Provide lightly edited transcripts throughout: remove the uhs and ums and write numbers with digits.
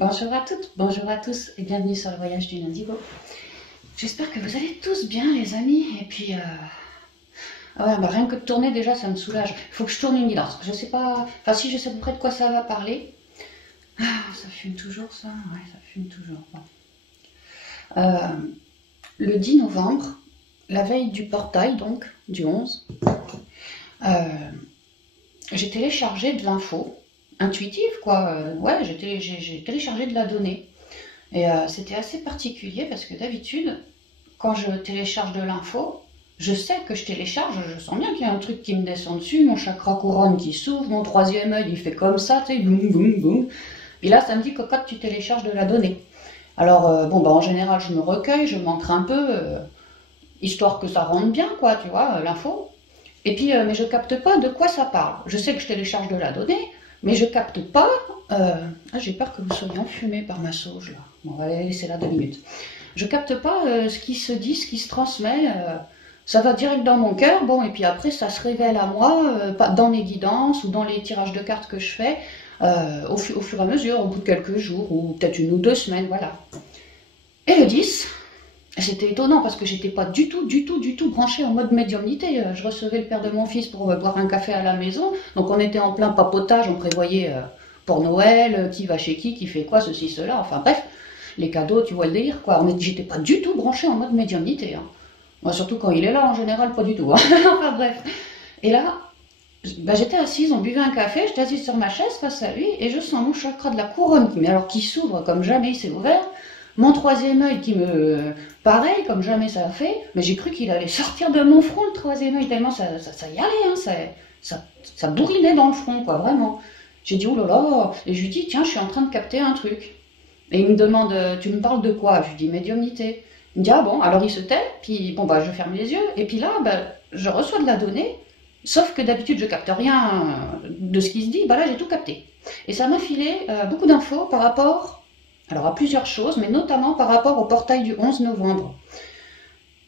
Bonjour à toutes, bonjour à tous et bienvenue sur le voyage du Indigo. J'espère que vous allez tous bien les amis et puis ouais, rien que de tourner déjà ça me soulage. Il faut que je tourne une guidance. Je sais pas, enfin si je sais à peu près de quoi ça va parler. Ça fume toujours ça, ouais ça fume toujours. Bon. Le 10 novembre, la veille du portail donc, du 11, j'ai téléchargé de l'info. Intuitive quoi, ouais j'ai téléchargé de la donnée et c'était assez particulier parce que d'habitude quand je télécharge de l'info je sais que je télécharge, je sens bien qu'il y a un truc qui me descend dessus, mon chakra couronne qui s'ouvre, mon troisième œil il fait comme ça, tu sais, boum boum boum, puis là ça me dit que quand tu télécharges de la donnée, alors bon bah en général je me recueille, je m'ancre un peu histoire que ça rentre bien quoi, tu vois, l'info. Et puis, mais je capte pas de quoi ça parle. Je sais que je télécharge de la donnée, mais je capte pas. J'ai peur que vous soyez enfumé par ma sauge là. Bon, on va la laisser là 2 minutes. Je capte pas ce qui se dit, ce qui se transmet. Ça va direct dans mon cœur. Bon, et puis après, ça se révèle à moi, dans mes guidances ou dans les tirages de cartes que je fais, au fur et à mesure, au bout de quelques jours ou peut-être 1 ou 2 semaines, voilà. Et le 10. C'était étonnant parce que j'étais pas du tout branchée en mode médiumnité. Je recevais le père de mon fils pour boire un café à la maison. Donc on était en plein papotage, on prévoyait pour Noël, qui va chez qui fait quoi, ceci, cela. Enfin bref, les cadeaux, tu vois le délire quoi. J'étais pas du tout branchée en mode médiumnité. Hein. Moi, surtout quand il est là, en général, pas du tout. Hein. Enfin bref. Et là, bah, j'étais assise, on buvait un café, j'étais assise sur ma chaise face à lui et je sens mon chakra de la couronne, mais alors qui s'ouvre comme jamais il s'est ouvert. Mon troisième œil qui me... Pareil, comme jamais ça a fait, mais j'ai cru qu'il allait sortir de mon front, le troisième œil, tellement ça y allait, hein, ça bourrinait dans le front, quoi, vraiment. J'ai dit, oh là là, et je lui dis, tiens, je suis en train de capter un truc. Et il me demande, tu me parles de quoi? Je lui dis, médiumnité. Il me dit, ah bon, alors il se tait, puis bon, bah, je ferme les yeux, et puis là, bah, je reçois de la donnée, sauf que d'habitude, je capte rien de ce qui se dit, bah là, j'ai tout capté. Et ça m'a filé beaucoup d'infos par rapport... Alors à plusieurs choses, mais notamment par rapport au portail du 11 novembre.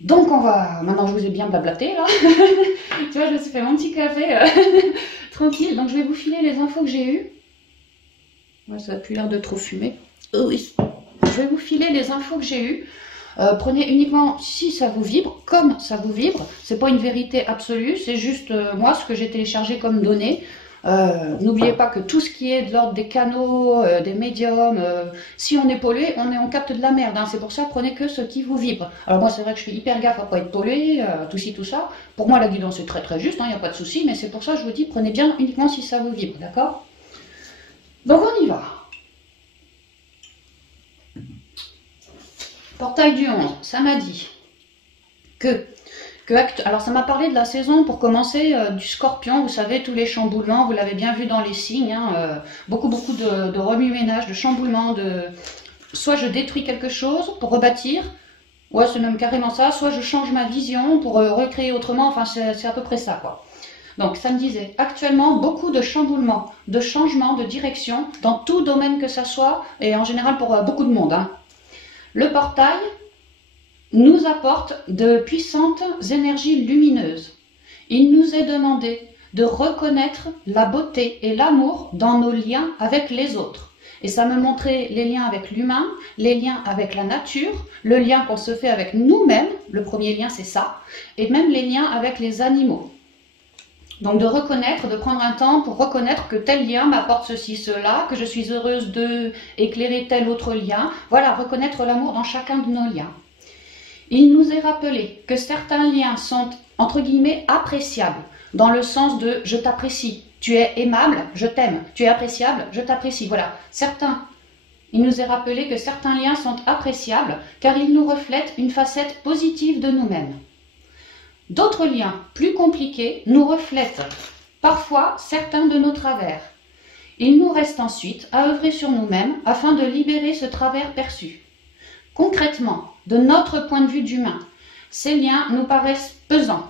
Donc on va... Maintenant je vous ai bien blablaté là. Tu vois, je me suis fait mon petit café tranquille. Donc je vais vous filer les infos que j'ai eues. Ouais, ça n'a plus l'air de trop fumer. Oh oui. Je vais vous filer les infos que j'ai eues. Prenez uniquement si ça vous vibre, comme ça vous vibre. C'est pas une vérité absolue, c'est juste moi ce que j'ai téléchargé comme données. N'oubliez pas que tout ce qui est de l'ordre des canaux, des médiums, si on est pollué, on capte de la merde. Hein. C'est pour ça, prenez que ce qui vous vibre. Alors moi, c'est vrai que je fais hyper gaffe à pas être pollué, tout ci, tout ça. Pour moi, la guidance est très très juste, il n'y a pas de souci, mais c'est pour ça que je vous dis, prenez bien uniquement si ça vous vibre, d'accord? Donc on y va. Portail du 11, ça m'a dit que alors ça m'a parlé de la saison pour commencer du Scorpion, vous savez, tous les chamboulements, vous l'avez bien vu dans les signes, hein, beaucoup de remue-ménage, de chamboulements, soit je détruis quelque chose pour rebâtir, ouais c'est même carrément ça, soit je change ma vision pour recréer autrement, enfin c'est à peu près ça quoi. Donc ça me disait, actuellement beaucoup de chamboulements, de changements de direction, dans tout domaine que ça soit, et en général pour beaucoup de monde. Hein. Le portail nous apporte de puissantes énergies lumineuses. Il nous est demandé de reconnaître la beauté et l'amour dans nos liens avec les autres. Et ça me montrait les liens avec l'humain, les liens avec la nature, le lien qu'on se fait avec nous-mêmes, le premier lien c'est ça, et même les liens avec les animaux. Donc de reconnaître, de prendre un temps pour reconnaître que tel lien m'apporte ceci, cela, que je suis heureuse de éclairer tel autre lien. Voilà, reconnaître l'amour dans chacun de nos liens. Il nous est rappelé que certains liens sont, entre guillemets, appréciables, dans le sens de « je t'apprécie », tu es aimable, je t'aime, tu es appréciable, je t'apprécie. Voilà, il nous est rappelé que certains liens sont appréciables car ils nous reflètent une facette positive de nous-mêmes. D'autres liens, plus compliqués, nous reflètent parfois certains de nos travers. Il nous reste ensuite à œuvrer sur nous-mêmes afin de libérer ce travers perçu. Concrètement, de notre point de vue d'humain, ces liens nous paraissent pesants.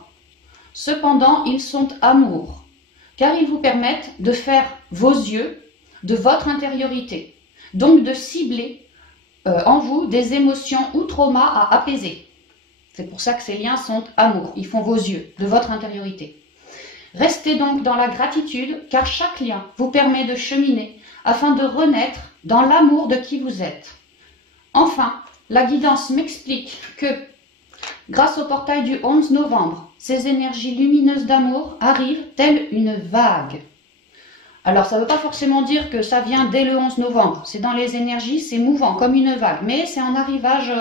Cependant, ils sont amour, car ils vous permettent de faire vos yeux de votre intériorité, donc de cibler en vous des émotions ou traumas à apaiser. C'est pour ça que ces liens sont amour, ils font vos yeux de votre intériorité. Restez donc dans la gratitude, car chaque lien vous permet de cheminer afin de renaître dans l'amour de qui vous êtes. Enfin, la guidance m'explique que, grâce au portail du 11 novembre, ces énergies lumineuses d'amour arrivent telles une vague. Alors, ça ne veut pas forcément dire que ça vient dès le 11 novembre. C'est dans les énergies, c'est mouvant, comme une vague. Mais c'est en arrivage,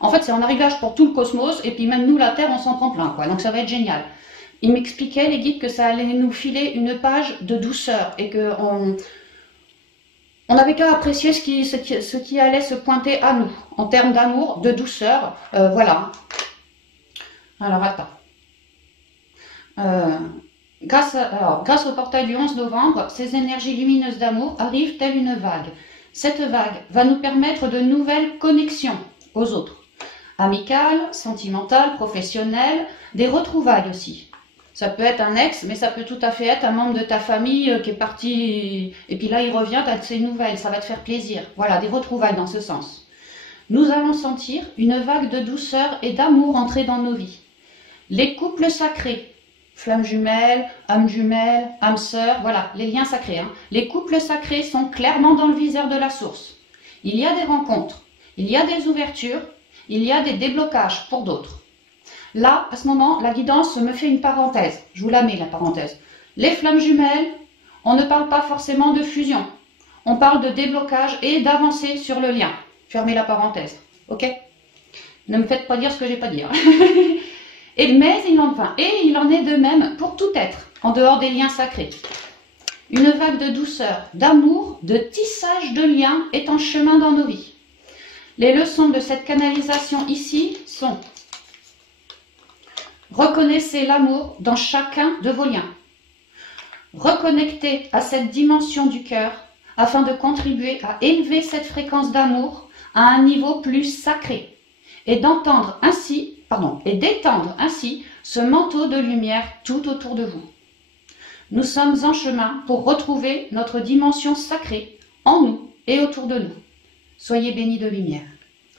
en fait, c'est en arrivage pour tout le cosmos. Et puis même nous, la Terre, on s'en prend plein, quoi. Donc ça va être génial. Il m'expliquait, les guides, que ça allait nous filer une page de douceur. Et qu'on n'avait qu'à apprécier ce qui allait se pointer à nous. En termes d'amour, de douceur. Voilà. Alors, attends. Grâce au portail du 11 novembre, ces énergies lumineuses d'amour arrivent telle une vague. Cette vague va nous permettre de nouvelles connexions aux autres. Amicales, sentimentales, professionnelles, des retrouvailles aussi. Ça peut être un ex, mais ça peut tout à fait être un membre de ta famille qui est parti, et puis là il revient, tu as de ses nouvelles, ça va te faire plaisir. Voilà, des retrouvailles dans ce sens. Nous allons sentir une vague de douceur et d'amour entrer dans nos vies. Les couples sacrés, flammes jumelles, âmes sœurs, voilà, les liens sacrés. Les couples sacrés sont clairement dans le viseur de la source. Il y a des rencontres, il y a des ouvertures, il y a des déblocages pour d'autres. Là, à ce moment, la guidance me fait une parenthèse. Je vous la mets, la parenthèse. Les flammes jumelles, on ne parle pas forcément de fusion. On parle de déblocage et d'avancer sur le lien. Fermez la parenthèse, ok? Ne me faites pas dire ce que j'ai pas dit. Mais il en est de même pour tout être, en dehors des liens sacrés. Une vague de douceur, d'amour, de tissage de liens est en chemin dans nos vies. Les leçons de cette canalisation ici sont: reconnaissez l'amour dans chacun de vos liens. Reconnectez à cette dimension du cœur afin de contribuer à élever cette fréquence d'amour à un niveau plus sacré et d'étendre ainsi ce manteau de lumière tout autour de vous. Nous sommes en chemin pour retrouver notre dimension sacrée en nous et autour de nous. Soyez bénis de lumière.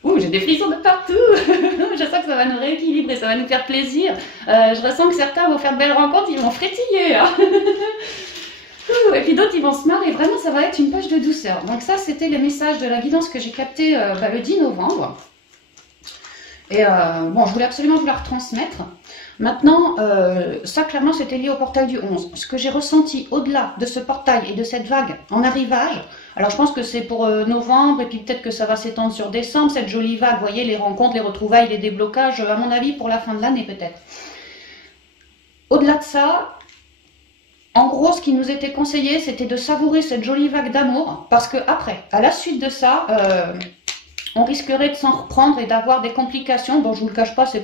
Ouh, j'ai des frissons de partout. Je sens que ça va nous rééquilibrer, ça va nous faire plaisir. Je ressens que certains vont faire de belles rencontres, ils vont frétiller. Hein. Et puis d'autres, ils vont se marrer. Vraiment, ça va être une page de douceur. Donc ça, c'était les messages de la guidance que j'ai capté le 10 novembre. Et bon, je voulais absolument vous la retransmettre. Maintenant, ça clairement c'était lié au portail du 11. Ce que j'ai ressenti au-delà de ce portail et de cette vague en arrivage, alors je pense que c'est pour novembre et puis peut-être que ça va s'étendre sur décembre, cette jolie vague, vous voyez, les rencontres, les retrouvailles, les déblocages, à mon avis pour la fin de l'année peut-être. Au-delà de ça, en gros ce qui nous était conseillé c'était de savourer cette jolie vague d'amour parce que après, à la suite de ça, on risquerait de s'en reprendre et d'avoir des complications. Bon, je vous le cache pas, c'est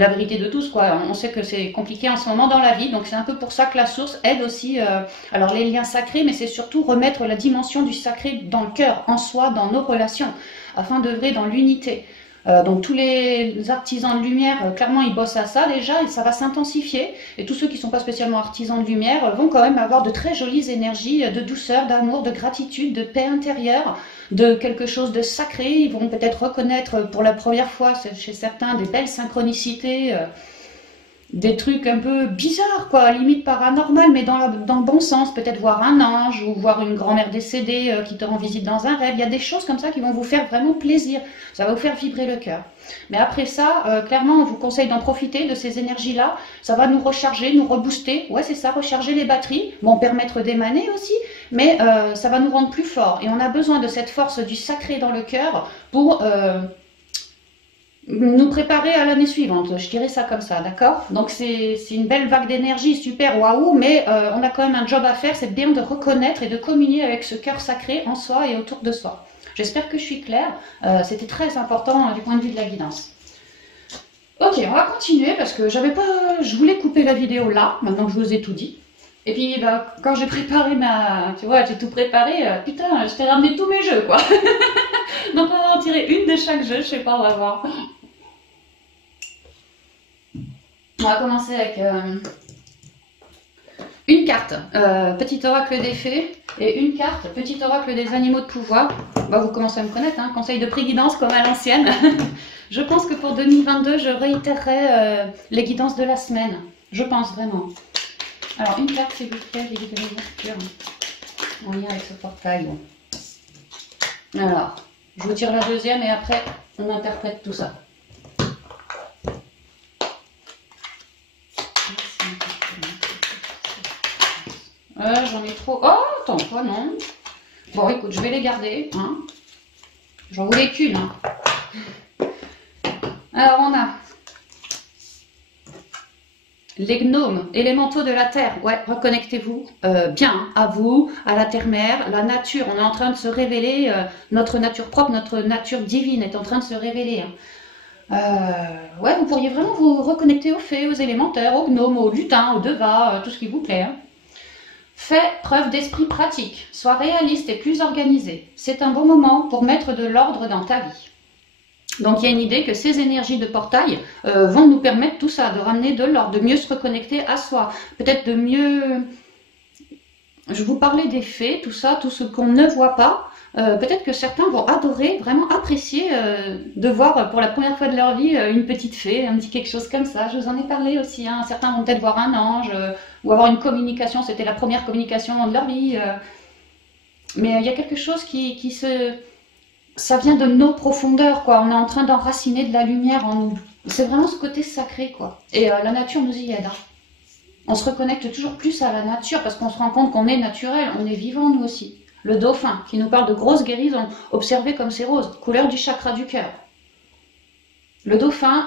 la vérité de tous, quoi. On sait que c'est compliqué en ce moment dans la vie, donc c'est un peu pour ça que la source aide aussi. Alors les liens sacrés, mais c'est surtout remettre la dimension du sacré dans le cœur, en soi, dans nos relations, afin d'œuvrer dans l'unité. Donc tous les artisans de lumière, clairement ils bossent à ça déjà et ça va s'intensifier. Et tous ceux qui ne sont pas spécialement artisans de lumière vont quand même avoir de très jolies énergies de douceur, d'amour, de gratitude, de paix intérieure, de quelque chose de sacré. Ils vont peut-être reconnaître pour la première fois chez certains des belles synchronicités, des trucs un peu bizarres, quoi, limite paranormal, mais dans le bon sens. Peut-être voir un ange ou voir une grand-mère décédée qui te rend visite dans un rêve. Il y a des choses comme ça qui vont vous faire vraiment plaisir. Ça va vous faire vibrer le cœur. Mais après ça, clairement, on vous conseille d'en profiter de ces énergies-là. Ça va nous recharger, nous rebooster. Ouais, c'est ça, recharger les batteries. Bon, permettre d'émaner aussi, mais ça va nous rendre plus forts. Et on a besoin de cette force du sacré dans le cœur pour nous préparer à l'année suivante, je dirais ça comme ça, d'accord? Donc c'est une belle vague d'énergie, super, waouh, mais on a quand même un job à faire, c'est bien de reconnaître et de communier avec ce cœur sacré en soi et autour de soi. J'espère que je suis claire, c'était très important du point de vue de la guidance. Ok, on va continuer parce que je voulais couper la vidéo là, maintenant que je vous ai tout dit. Et puis bah, quand j'ai préparé tu vois, j'ai tout préparé, putain, je t'ai ramené tous mes jeux, quoi. Donc on va en tirer une de chaque jeu, je sais pas, on va voir. On va commencer avec une carte, petit oracle des fées, et une carte, petit oracle des animaux de pouvoir. Bah, vous commencez à me connaître, hein, conseil de préguidance comme à l'ancienne. Je pense que pour 2022, je réitérerai les guidances de la semaine. Je pense vraiment. Alors, une carte, s'il vous plaît, les guides de l'ouverture. en lien avec ce portail. Alors, je vous tire la deuxième et après, on interprète tout ça. J'en ai trop. Oh, attends, quoi, non. Bon, écoute, je vais les garder. Hein. J'en voulais qu'une. Hein. Alors, on a les gnomes, élémentaux de la terre. Ouais, reconnectez-vous bien à vous, à la terre-mère, la nature. On est en train de se révéler. Notre nature propre, notre nature divine est en train de se révéler. Hein. Ouais, vous pourriez vraiment vous reconnecter aux fées, aux élémentaires, aux gnomes, aux lutins, aux devas, tout ce qui vous plaît. Hein. Fais preuve d'esprit pratique, sois réaliste et plus organisé. C'est un bon moment pour mettre de l'ordre dans ta vie. Donc il y a une idée que ces énergies de portail vont nous permettre tout ça, de ramener de l'ordre, de mieux se reconnecter à soi, peut-être de mieux... Je vous parlais des fées, tout ça, tout ce qu'on ne voit pas. Peut-être que certains vont adorer, vraiment apprécier de voir pour la première fois de leur vie une petite fée, un petit quelque chose comme ça. Je vous en ai parlé aussi. Hein. Certains vont peut-être voir un ange ou avoir une communication. C'était la première communication de leur vie. Mais il y a quelque chose qui se... Ça vient de nos profondeurs, quoi. On est en train d'enraciner de la lumière en nous. C'est vraiment ce côté sacré, quoi. Et la nature nous y aide. Hein. On se reconnecte toujours plus à la nature parce qu'on se rend compte qu'on est naturel, on est vivant nous aussi. Le dauphin, qui nous parle de grosses guérisons, observez comme c'est rose, couleur du chakra du cœur. Le dauphin,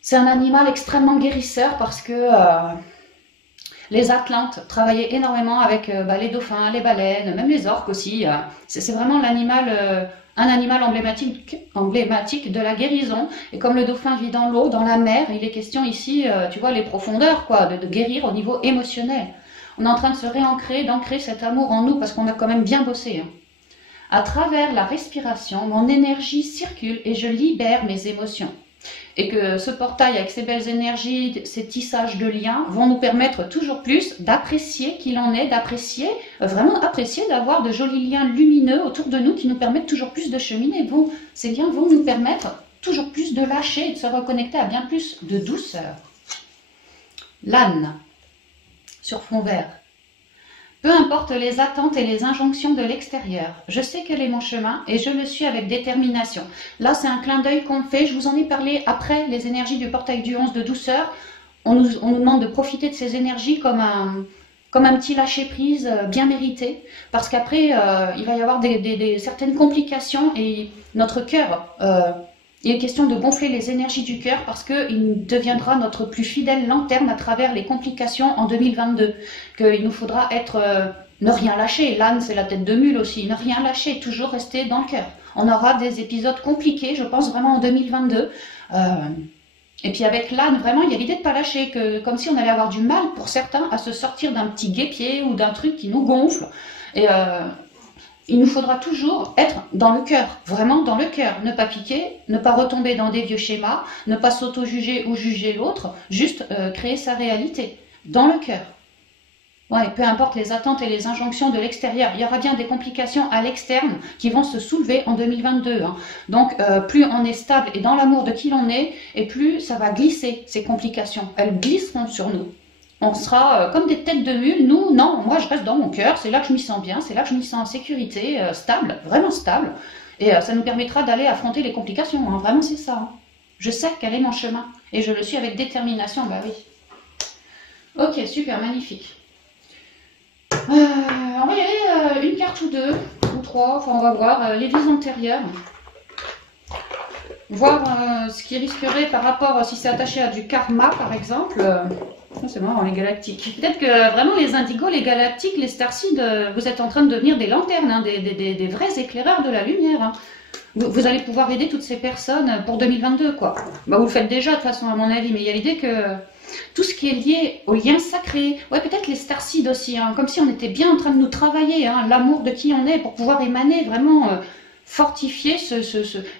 c'est un animal extrêmement guérisseur parce que les Atlantes travaillaient énormément avec les dauphins, les baleines, même les orques aussi. C'est vraiment l'animal, un animal emblématique de la guérison. Et comme le dauphin vit dans l'eau, dans la mer, il est question ici, tu vois, les profondeurs, quoi, de guérir au niveau émotionnel. On est en train de se réancrer, d'ancrer cet amour en nous parce qu'on a quand même bien bossé. Hein. À travers la respiration, mon énergie circule et je libère mes émotions. Et que ce portail avec ces belles énergies, ces tissages de liens vont nous permettre toujours plus d'apprécier qui l'on est, d'apprécier, vraiment apprécier d'avoir de jolis liens lumineux autour de nous qui nous permettent toujours plus de cheminer. Ces liens vont nous permettre toujours plus de lâcher et de se reconnecter à bien plus de douceur. L'âne. Sur fond vert. Peu importe les attentes et les injonctions de l'extérieur, je sais quel est mon chemin et je le suis avec détermination. Là, c'est un clin d'œil qu'on fait. Je vous en ai parlé après les énergies du portail du 11 de douceur. On nous demande de profiter de ces énergies comme un petit lâcher-prise bien mérité. Parce qu'après, il va y avoir certaines complications et notre cœur... il est question de gonfler les énergies du cœur parce qu'il deviendra notre plus fidèle lanterne à travers les complications en 2022. Qu'il nous faudra ne rien lâcher. L'âne, c'est la tête de mule aussi. Ne rien lâcher, toujours rester dans le cœur. On aura des épisodes compliqués, je pense vraiment en 2022. Et puis avec l'âne, vraiment, il y a l'idée de ne pas lâcher. Comme si on allait avoir du mal, pour certains, à se sortir d'un petit guêpier ou d'un truc qui nous gonfle. Et... il nous faudra toujours être dans le cœur, vraiment dans le cœur, ne pas piquer, ne pas retomber dans des vieux schémas, ne pas s'auto-juger ou juger l'autre, juste créer sa réalité, dans le cœur. Ouais, peu importe les attentes et les injonctions de l'extérieur, il y aura bien des complications à l'externe qui vont se soulever en 2022. Hein. Donc plus on est stable et dans l'amour de qui l'on est, et plus ça va glisser ces complications, elles glisseront sur nous. On sera comme des têtes de mule. Nous, non, moi je reste dans mon cœur, c'est là que je m'y sens bien, c'est là que je m'y sens en sécurité, stable, vraiment stable. Et ça nous permettra d'aller affronter les complications, hein. Vraiment c'est ça. Hein. Je sais quel est mon chemin et je le suis avec détermination, bah oui. Ok, super, magnifique. On va y aller une carte ou deux, ou trois, enfin on va voir les vies antérieures. Voir ce qui risquerait par rapport, si c'est attaché à du karma par exemple. C'est marrant, les galactiques. Peut-être que vraiment les indigos, les galactiques, les starseeds, vous êtes en train de devenir des lanternes, hein, des vrais éclaireurs de la lumière. Hein. Vous allez pouvoir aider toutes ces personnes pour 2022, quoi. Bah, vous le faites déjà de toute façon, à mon avis, mais il y a l'idée que tout ce qui est lié au lien sacré, ouais, peut-être les starseeds aussi, hein, comme si on était bien en train de nous travailler, hein, l'amour de qui on est pour pouvoir émaner vraiment, fortifier,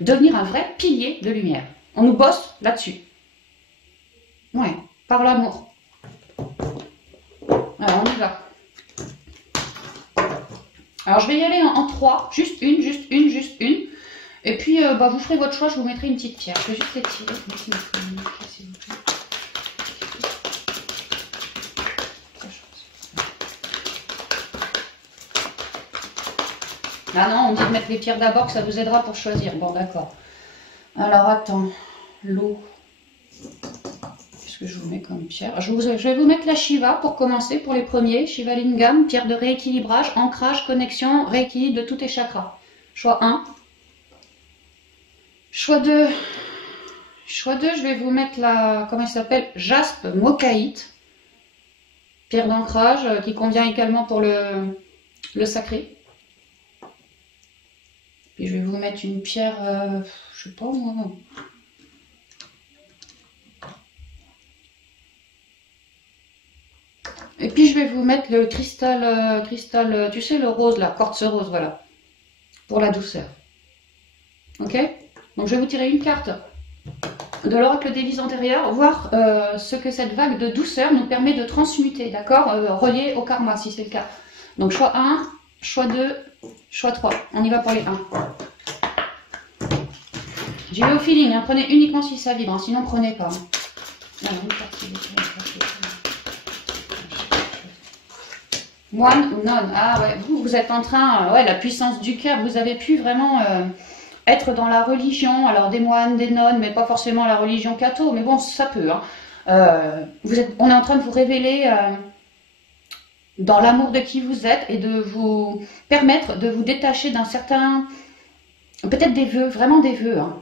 devenir un vrai pilier de lumière. On nous bosse là-dessus. Ouais, par l'amour. Alors, on y va. Alors, je vais y aller en 3. Juste une, juste une, juste une. Et puis, vous ferez votre choix. Je vous mettrai une petite pierre. Je vais juste les tirer. Ah non, on dit de mettre les pierres d'abord, que ça vous aidera pour choisir. Bon, d'accord. Alors, attends. L'eau. Qu'est-ce que je vous mets comme pierre? Je vais vous mettre la Shiva pour commencer, pour les premiers. Shiva Lingam, pierre de rééquilibrage, ancrage, connexion, rééquilibre de tous tes chakras. Choix 1. Choix 2. Choix 2, je vais vous mettre la, comment elle s'appelle? Jaspe Mokaïte. Pierre d'ancrage qui convient également pour le sacré. Puis je vais vous mettre une pierre, je sais pas moi. Et puis je vais vous mettre le cristal, tu sais le rose là, quartz rose, voilà. Pour la douceur. Ok? Donc je vais vous tirer une carte de l'oracle des vies antérieures, voir ce que cette vague de douceur nous permet de transmuter, d'accord, relié au karma si c'est le cas. Donc choix 1, choix 2, choix 3. On y va pour les 1. J'y vais au feeling, hein. Prenez uniquement si ça vibre, hein. Sinon prenez pas. Hein. Moine ou non? Ah ouais, vous êtes en train, ouais, la puissance du cœur, vous avez pu vraiment... être dans la religion, alors des moines, des nonnes, mais pas forcément la religion catho, mais bon, ça peut. Hein. On est en train de vous révéler dans l'amour de qui vous êtes et de vous permettre de vous détacher d'un certain, peut-être des vœux, vraiment des vœux. Hein.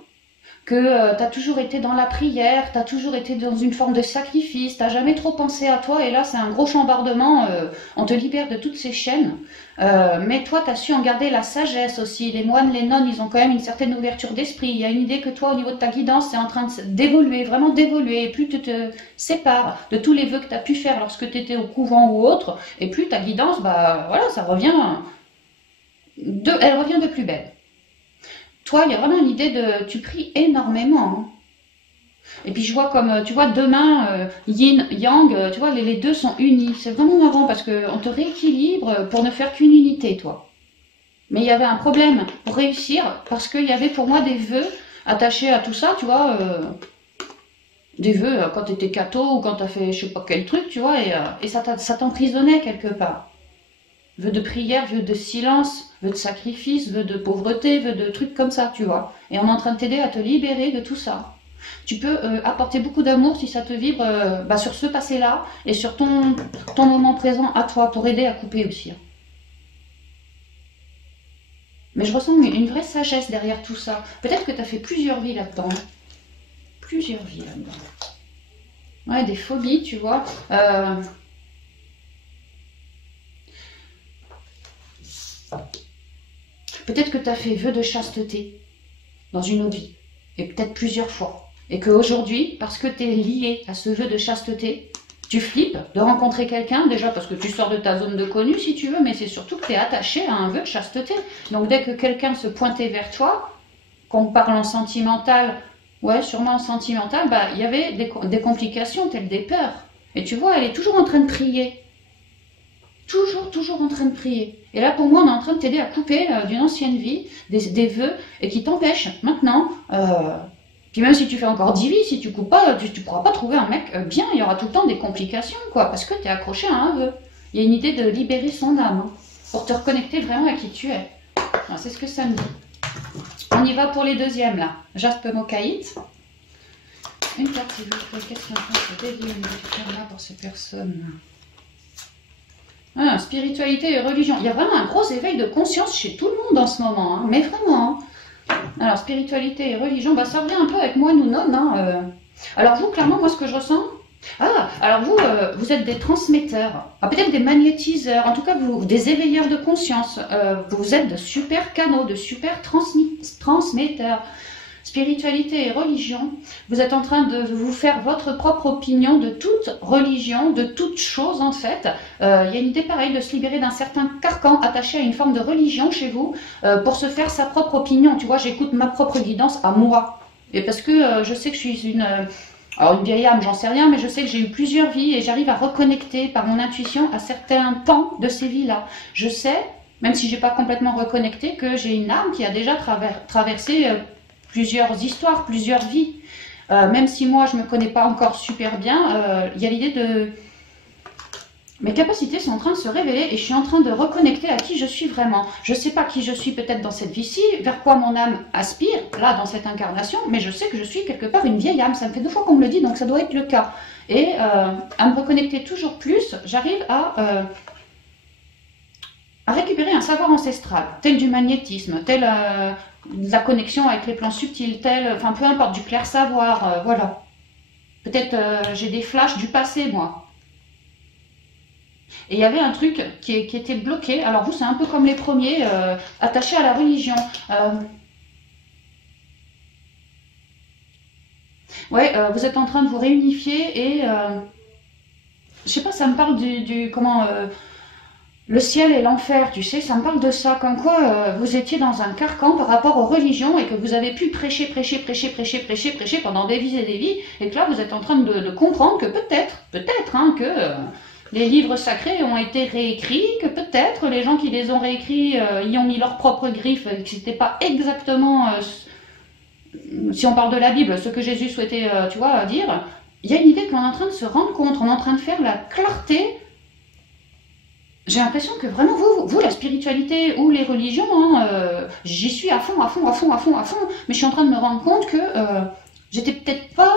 Que tu as toujours été dans la prière, tu as toujours été dans une forme de sacrifice, tu n'as jamais trop pensé à toi, et là c'est un gros chambardement, on te libère de toutes ces chaînes. Mais toi, tu as su en garder la sagesse aussi. Les moines, les nonnes, ils ont quand même une certaine ouverture d'esprit. Il y a une idée que toi, au niveau de ta guidance, c'est en train d'évoluer, vraiment d'évoluer. Et plus tu te sépares de tous les vœux que tu as pu faire lorsque tu étais au couvent ou autre, et plus ta guidance, bah voilà, ça revient elle revient de plus belle. Toi, il y a vraiment une idée de... Tu pries énormément. Hein. Et puis je vois comme, tu vois, demain, yin, yang, tu vois, les deux sont unis. C'est vraiment marrant parce qu'on te rééquilibre pour ne faire qu'une unité, toi. Mais il y avait un problème pour réussir parce qu'il y avait pour moi des vœux attachés à tout ça, tu vois. Des vœux quand tu étais catho ou quand tu as fait je sais pas quel truc, tu vois, et ça t'emprisonnait quelque part. Vœux de prière, vœux de silence, vœux de sacrifice, vœux de pauvreté, vœux de trucs comme ça, tu vois. Et on est en train de t'aider à te libérer de tout ça. Tu peux apporter beaucoup d'amour si ça te vibre sur ce passé-là et sur ton moment présent à toi pour aider à couper aussi. Mais je ressens une vraie sagesse derrière tout ça. Peut-être que tu as fait plusieurs vies là-dedans. Plusieurs vies là-dedans. Ouais, des phobies, tu vois. Peut-être que tu as fait vœu de chasteté dans une autre vie, et peut-être plusieurs fois. Et qu'aujourd'hui, parce que tu es lié à ce vœu de chasteté, tu flippes de rencontrer quelqu'un, déjà parce que tu sors de ta zone de connu si tu veux, mais c'est surtout que tu es attaché à un vœu de chasteté. Donc dès que quelqu'un se pointait vers toi, qu'on parle en sentimental, ouais, sûrement en sentimental, il y avait des complications, telles des peurs. Et tu vois, elle est toujours en train de prier. Toujours en train de prier. Et là, pour moi, on est en train de t'aider à couper d'une ancienne vie, des vœux, et qui t'empêchent maintenant. Puis même si tu fais encore 10 vies, si tu coupes pas, tu pourras pas trouver un mec bien. Il y aura tout le temps des complications, quoi, parce que tu es accroché à un vœu. Il y a une idée de libérer son âme, hein, pour te reconnecter vraiment à qui tu es. C'est ce que ça me dit. On y va pour les deuxièmes, là. Jaspe Mokaïte. Une carte, s'il vous plaît. Qu'est-ce qu'on peut se dévier là pour ces personnes? Spiritualité et religion. Il y a vraiment un gros éveil de conscience chez tout le monde en ce moment, hein, mais vraiment. Hein. Alors, spiritualité et religion, ça revient un peu avec moine ou nonne. Hein, Alors vous, clairement, moi, ce que je ressens... alors vous, vous êtes des transmetteurs, peut-être des magnétiseurs, en tout cas, vous, des éveilleurs de conscience. Vous êtes de super canaux, de super transmetteurs. Spiritualité et religion, vous êtes en train de vous faire votre propre opinion de toute religion, de toute chose en fait. Il y a une idée pareille de se libérer d'un certain carcan attaché à une forme de religion chez vous pour se faire sa propre opinion. Tu vois, j'écoute ma propre guidance à moi. Et parce que je sais que je suis une vieille âme, j'en sais rien, mais je sais que j'ai eu plusieurs vies et j'arrive à reconnecter par mon intuition à certains pans de ces vies-là. Je sais, même si je n'ai pas complètement reconnecté, que j'ai une âme qui a déjà traversé... plusieurs histoires, plusieurs vies. Même si moi, je ne me connais pas encore super bien, il y a l'idée de... Mes capacités sont en train de se révéler et je suis en train de reconnecter à qui je suis vraiment. Je ne sais pas qui je suis peut-être dans cette vie-ci, vers quoi mon âme aspire, là, dans cette incarnation, mais je sais que je suis quelque part une vieille âme. Ça me fait 2 fois qu'on me le dit, donc ça doit être le cas. Et à me reconnecter toujours plus, j'arrive à récupérer un savoir ancestral, tel du magnétisme, tel de la connexion avec les plans subtils, tel, enfin peu importe, du clair savoir, voilà. Peut-être j'ai des flashs du passé, moi. Et il y avait un truc qui était bloqué. Alors vous, c'est un peu comme les premiers, attachés à la religion. Ouais, vous êtes en train de vous réunifier et je sais pas, ça me parle comment le ciel et l'enfer, tu sais, ça me parle de ça, comme quoi vous étiez dans un carcan par rapport aux religions et que vous avez pu prêcher pendant des vies et des vies, et que là vous êtes en train de comprendre que peut-être, hein, que les livres sacrés ont été réécrits, que peut-être les gens qui les ont réécrits y ont mis leurs propres griffes, et que c'était pas exactement, si on parle de la Bible, ce que Jésus souhaitait, tu vois, dire. Il y a une idée qu'on est en train de se rendre compte, on est en train de faire la clarté. J'ai l'impression que vraiment vous, la spiritualité ou les religions, hein, j'y suis à fond, mais je suis en train de me rendre compte que j'étais peut-être pas,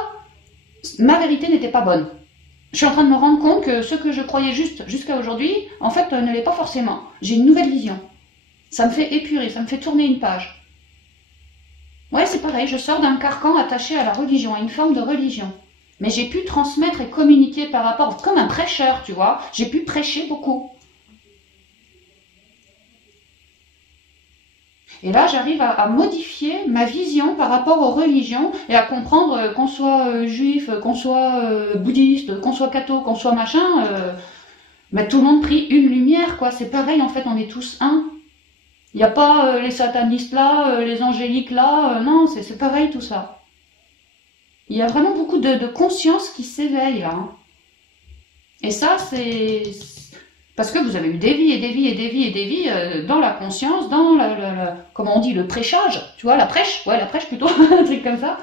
ma vérité n'était pas bonne. Je suis en train de me rendre compte que ce que je croyais juste jusqu'à aujourd'hui, en fait, ne l'est pas forcément. J'ai une nouvelle vision. Ça me fait épurer, ça me fait tourner une page. Ouais, c'est pareil, je sors d'un carcan attaché à la religion, à une forme de religion. Mais j'ai pu transmettre et communiquer par rapport, comme un prêcheur, tu vois. J'ai pu prêcher beaucoup. Et là, j'arrive à modifier ma vision par rapport aux religions et à comprendre qu'on soit juif, qu'on soit bouddhiste, qu'on soit catho, qu'on soit machin, mais tout le monde prie une lumière, quoi. C'est pareil, en fait, on est tous un. Il n'y a pas les satanistes là, les angéliques là, non, c'est pareil tout ça. Il y a vraiment beaucoup de conscience qui s'éveille là. Hein. Et ça, c'est... Parce que vous avez eu des vies et des vies et des vies et des vies dans la conscience, dans comment on dit, le prêchage, tu vois, la prêche, ouais, la prêche plutôt, un truc comme ça.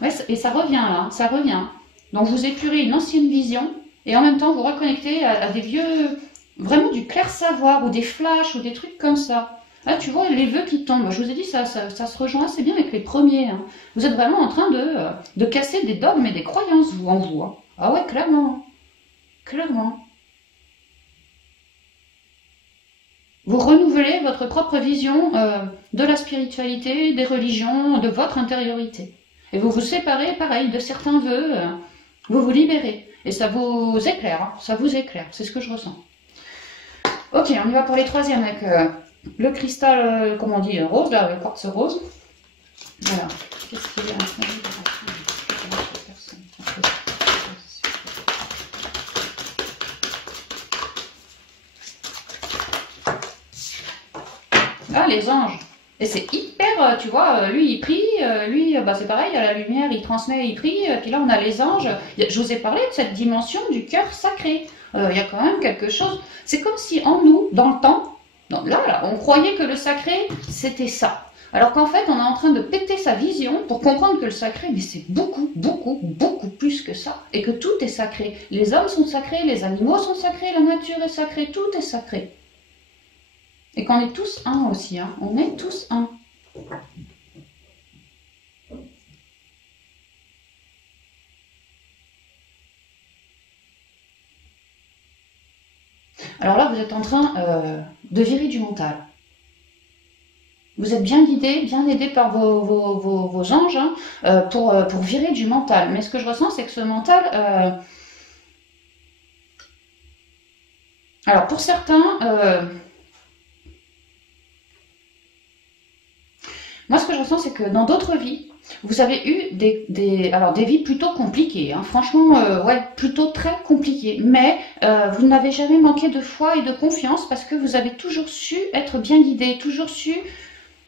Ouais, et ça revient là, ça revient. Donc vous épurez une ancienne vision et en même temps vous reconnectez à des vieux, vraiment du clair savoir ou des flashs ou des trucs comme ça. Là, tu vois, les vœux qui tombent, je vous ai dit, ça se rejoint assez bien avec les premiers. Hein. Vous êtes vraiment en train de casser des dogmes et des croyances, vous, en vous. Hein. Ah ouais, clairement. Clairement. Vous renouvelez votre propre vision de la spiritualité, des religions, de votre intériorité. Et vous vous séparez, pareil, de certains vœux, vous vous libérez. Et ça vous éclaire, hein, ça vous éclaire, c'est ce que je ressens. Ok, on y va pour les troisièmes avec le cristal, comment on dit, rose, là, le quartz rose. Voilà. Qu'est-ce qu'il y a Ah, les anges. Et c'est hyper, tu vois, lui il prie, lui bah, c'est pareil, à la lumière il transmet, il prie, puis là on a les anges. Je vous ai parlé de cette dimension du cœur sacré. Il y a quand même quelque chose, c'est comme si en nous, dans le temps, là, on croyait que le sacré c'était ça. Alors qu'en fait on est en train de péter sa vision pour comprendre que le sacré, mais c'est beaucoup, beaucoup, beaucoup plus que ça. Et que tout est sacré. Les hommes sont sacrés, les animaux sont sacrés, la nature est sacrée, tout est sacré. Et qu'on est tous un aussi, hein. On est tous un. Alors là, vous êtes en train de virer du mental. Vous êtes bien guidé, bien aidé par vos anges hein, pour virer du mental. Mais ce que je ressens, c'est que ce mental... Alors pour certains... Moi, ce que je ressens, c'est que dans d'autres vies, vous avez eu des vies plutôt compliquées. Hein. Franchement, ouais, plutôt très compliquées. Mais vous n'avez jamais manqué de foi et de confiance parce que vous avez toujours su être bien guidé, toujours su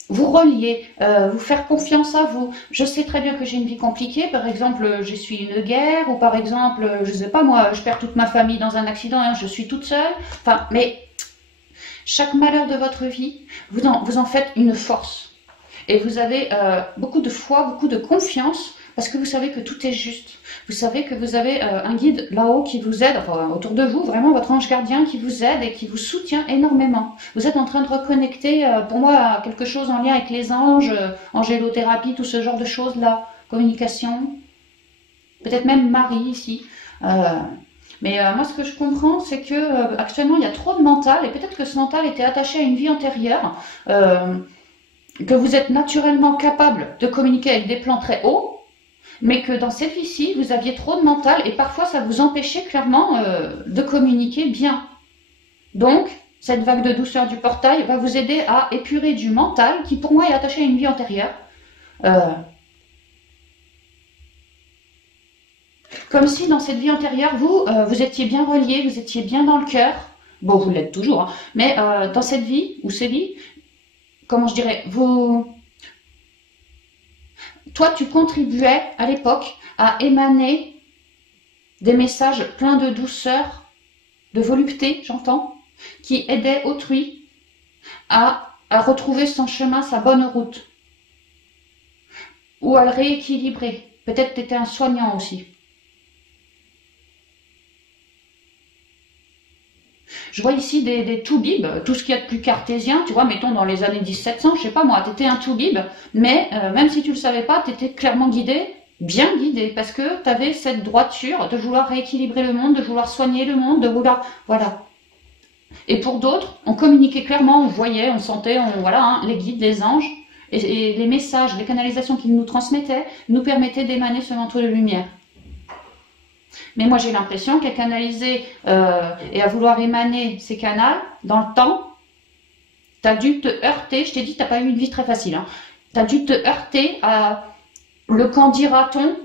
vous relier, vous faire confiance à vous. Je sais très bien que j'ai une vie compliquée. Par exemple, je suis une guerre ou par exemple, je sais pas moi, je perds toute ma famille dans un accident et je suis toute seule. Enfin, mais chaque malheur de votre vie, vous en faites une force. Et vous avez beaucoup de foi, beaucoup de confiance Parce que vous savez que tout est juste. Vous savez que vous avez un guide là-haut qui vous aide, enfin, autour de vous, vraiment votre ange gardien qui vous aide et qui vous soutient énormément. Vous êtes en train de reconnecter, pour moi, à quelque chose en lien avec les anges, angélothérapie, tout ce genre de choses-là, communication, peut-être même Marie ici. Mais moi, ce que je comprends, c'est que actuellement, il y a trop de mental, et peut-être que ce mental était attaché à une vie antérieure, que vous êtes naturellement capable de communiquer avec des plans très hauts, mais que dans cette vie-ci, vous aviez trop de mental et parfois ça vous empêchait clairement de communiquer bien. Donc, cette vague de douceur du portail va vous aider à épurer du mental qui pour moi est attaché à une vie antérieure. Comme si dans cette vie antérieure, vous étiez bien relié, vous étiez bien dans le cœur. Bon, vous l'êtes toujours, hein, mais dans cette vie, ou ces vies, comment je dirais, toi, tu contribuais à l'époque à émaner des messages pleins de douceur, de volupté, j'entends, qui aidaient autrui à retrouver son chemin, sa bonne route, ou à le rééquilibrer. Peut-être tu étais un soignant aussi. Je vois ici des toubibs, tout ce qu'il y a de plus cartésien, tu vois, mettons dans les années 1700, je sais pas moi, tu étais un toubib, mais même si tu le savais pas, tu étais clairement guidé, bien guidé, parce que tu avais cette droiture de vouloir rééquilibrer le monde, de vouloir soigner le monde, de vouloir... Voilà. Et pour d'autres, on communiquait clairement, on voyait, on sentait, voilà, hein, les guides, les anges, et les messages, les canalisations qu'ils nous transmettaient, nous permettaient d'émaner ce manteau de lumière. Mais moi, j'ai l'impression qu'à canaliser et à vouloir émaner ces canals, dans le temps, tu as dû te heurter, je t'ai dit, tu n'as pas eu une vie très facile, hein, tu as dû te heurter à le qu'en dira-t-on,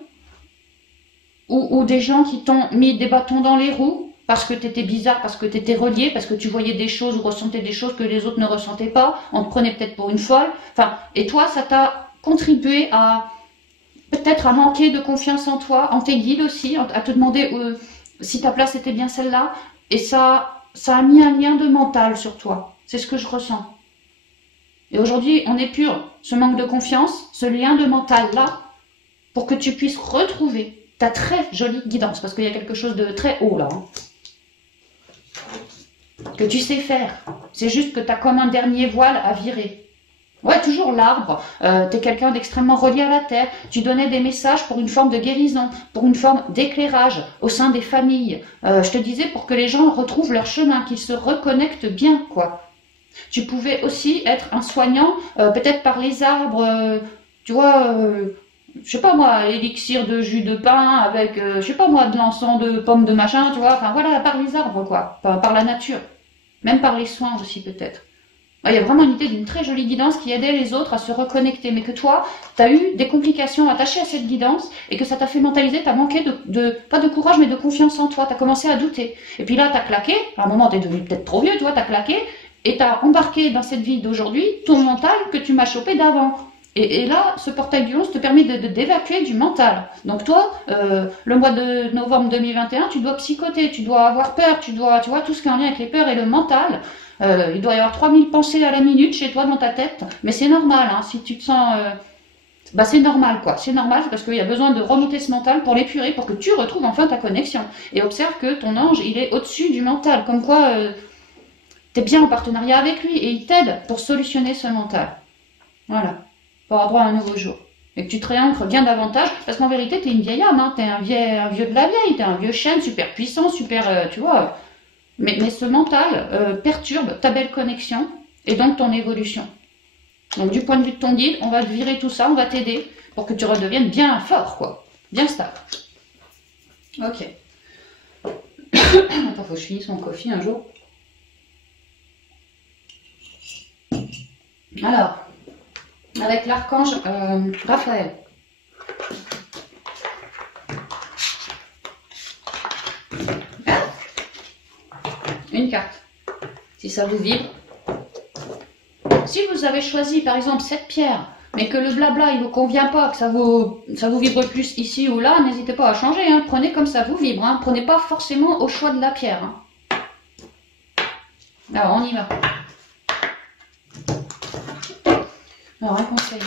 ou des gens qui t'ont mis des bâtons dans les roues, parce que tu étais bizarre, parce que tu étais relié, parce que tu voyais des choses ou ressentais des choses que les autres ne ressentaient pas, on te prenait peut-être pour une folle, enfin, et toi, ça t'a contribué à... peut-être à manquer de confiance en toi, en tes guides aussi, à te demander si ta place était bien celle-là. Et ça a mis un lien de mental sur toi. C'est ce que je ressens. Et aujourd'hui, on épure ce manque de confiance, ce lien de mental-là, pour que tu puisses retrouver ta très jolie guidance. Parce qu'il y a quelque chose de très haut là. Hein, que tu sais faire. C'est juste que tu as comme un dernier voile à virer. Ouais, toujours l'arbre, tu es quelqu'un d'extrêmement relié à la terre, tu donnais des messages pour une forme de guérison, pour une forme d'éclairage au sein des familles. Je te disais pour que les gens retrouvent leur chemin, qu'ils se reconnectent bien, quoi. Tu pouvais aussi être un soignant, peut-être par les arbres, tu vois, je sais pas moi, élixir de jus de pain avec, je sais pas moi, de l'encens de pommes de machin, tu vois, enfin voilà, par les arbres, quoi, par la nature. Même par les soins aussi, peut-être. Il y a vraiment une idée d'une très jolie guidance qui aidait les autres à se reconnecter, mais que toi, tu as eu des complications attachées à cette guidance et que ça t'a fait mentaliser, tu as manqué pas de courage, mais de confiance en toi, tu as commencé à douter. Et puis là, tu as claqué, à un moment, tu es devenu peut-être trop vieux, tu vois, tu as claqué et tu as embarqué dans cette vie d'aujourd'hui ton mental que tu m'as chopé d'avant. Et là, ce portail du 11 te permet d'évacuer du mental. Donc toi, le mois de novembre 2021, tu dois psychoter, tu dois avoir peur, tu vois, tout ce qui est en lien avec les peurs et le mental. Il doit y avoir 3000 pensées à la minute chez toi dans ta tête, mais c'est normal, hein, si tu te sens... bah c'est normal, quoi. C'est normal parce qu'il y a besoin de remonter ce mental pour l'épurer, pour que tu retrouves enfin ta connexion. Et observe que ton ange, il est au-dessus du mental, comme quoi tu es bien en partenariat avec lui et il t'aide pour solutionner ce mental. Voilà. Pour avoir droit à un nouveau jour. Et que tu te réancres bien davantage, parce qu'en vérité, tu es une vieille âme, hein, tu es un vieux de la vieille, tu es un vieux chêne super puissant, super, tu vois... Mais ce mental perturbe ta belle connexion et donc ton évolution. Donc du point de vue de ton guide, on va te virer tout ça, on va t'aider pour que tu redeviennes bien fort, quoi. Bien stable. Ok. Attends, faut que je finisse mon coffee un jour. Alors, avec l'archange Raphaël. Une carte, si ça vous vibre. Si vous avez choisi par exemple cette pierre, mais que le blabla il vous convient pas, que ça vous vibre plus ici ou là, n'hésitez pas à changer, hein. Prenez comme ça vous vibre, hein. Prenez pas forcément au choix de la pierre. Hein. Alors on y va. Alors un conseil.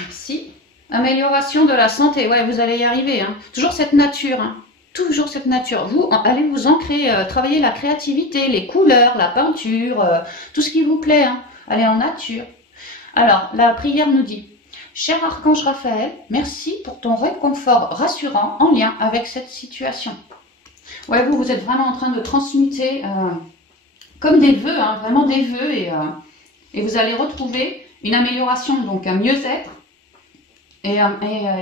Merci. Amélioration de la santé. Ouais, vous allez y arriver. Hein. Toujours cette nature. Hein. Toujours cette nature. Vous, allez vous ancrer, travailler la créativité, les couleurs, la peinture, tout ce qui vous plaît. Hein. Allez en nature. Alors, la prière nous dit: cher archange Raphaël, merci pour ton réconfort rassurant en lien avec cette situation. Ouais, vous êtes vraiment en train de transmuter comme des vœux, hein, vraiment des vœux, et vous allez retrouver une amélioration, donc un mieux-être et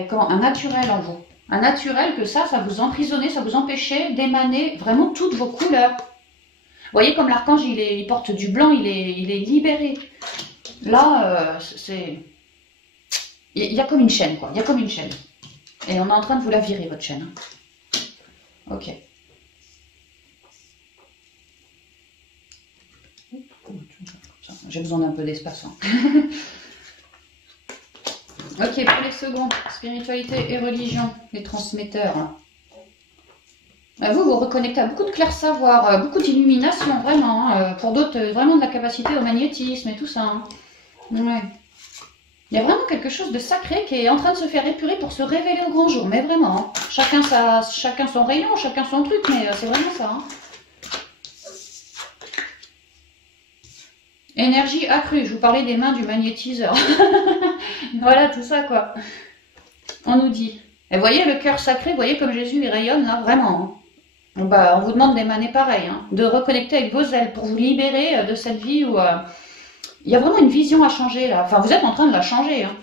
comment, un naturel en vous. Un naturel que ça vous emprisonnait, ça vous empêchait d'émaner vraiment toutes vos couleurs. Vous voyez comme l'archange, il porte du blanc, il est libéré. Là, il y a comme une chaîne, quoi. Il y a comme une chaîne. Et on est en train de vous la virer, votre chaîne. Ok. J'ai besoin d'un peu d'espace. Hein. Ok, pour les seconds, spiritualité et religion, les transmetteurs. Vous reconnectez à beaucoup de clair savoir, beaucoup d'illumination, vraiment. Hein. Pour d'autres, vraiment de la capacité au magnétisme et tout ça. Hein. Ouais. Il y a vraiment quelque chose de sacré qui est en train de se faire épurer pour se révéler au grand jour. Mais vraiment, hein. Chacun son rayon, chacun son truc, mais c'est vraiment ça. Hein. Énergie accrue, je vous parlais des mains du magnétiseur. Voilà, tout ça, quoi. On nous dit. Et vous voyez le cœur sacré, vous voyez comme Jésus il rayonne, là, vraiment. Hein. Bah, on vous demande d'émaner pareil, hein, de reconnecter avec vos ailes pour vous libérer de cette vie où il y a vraiment une vision à changer, là. Enfin, vous êtes en train de la changer. Hein.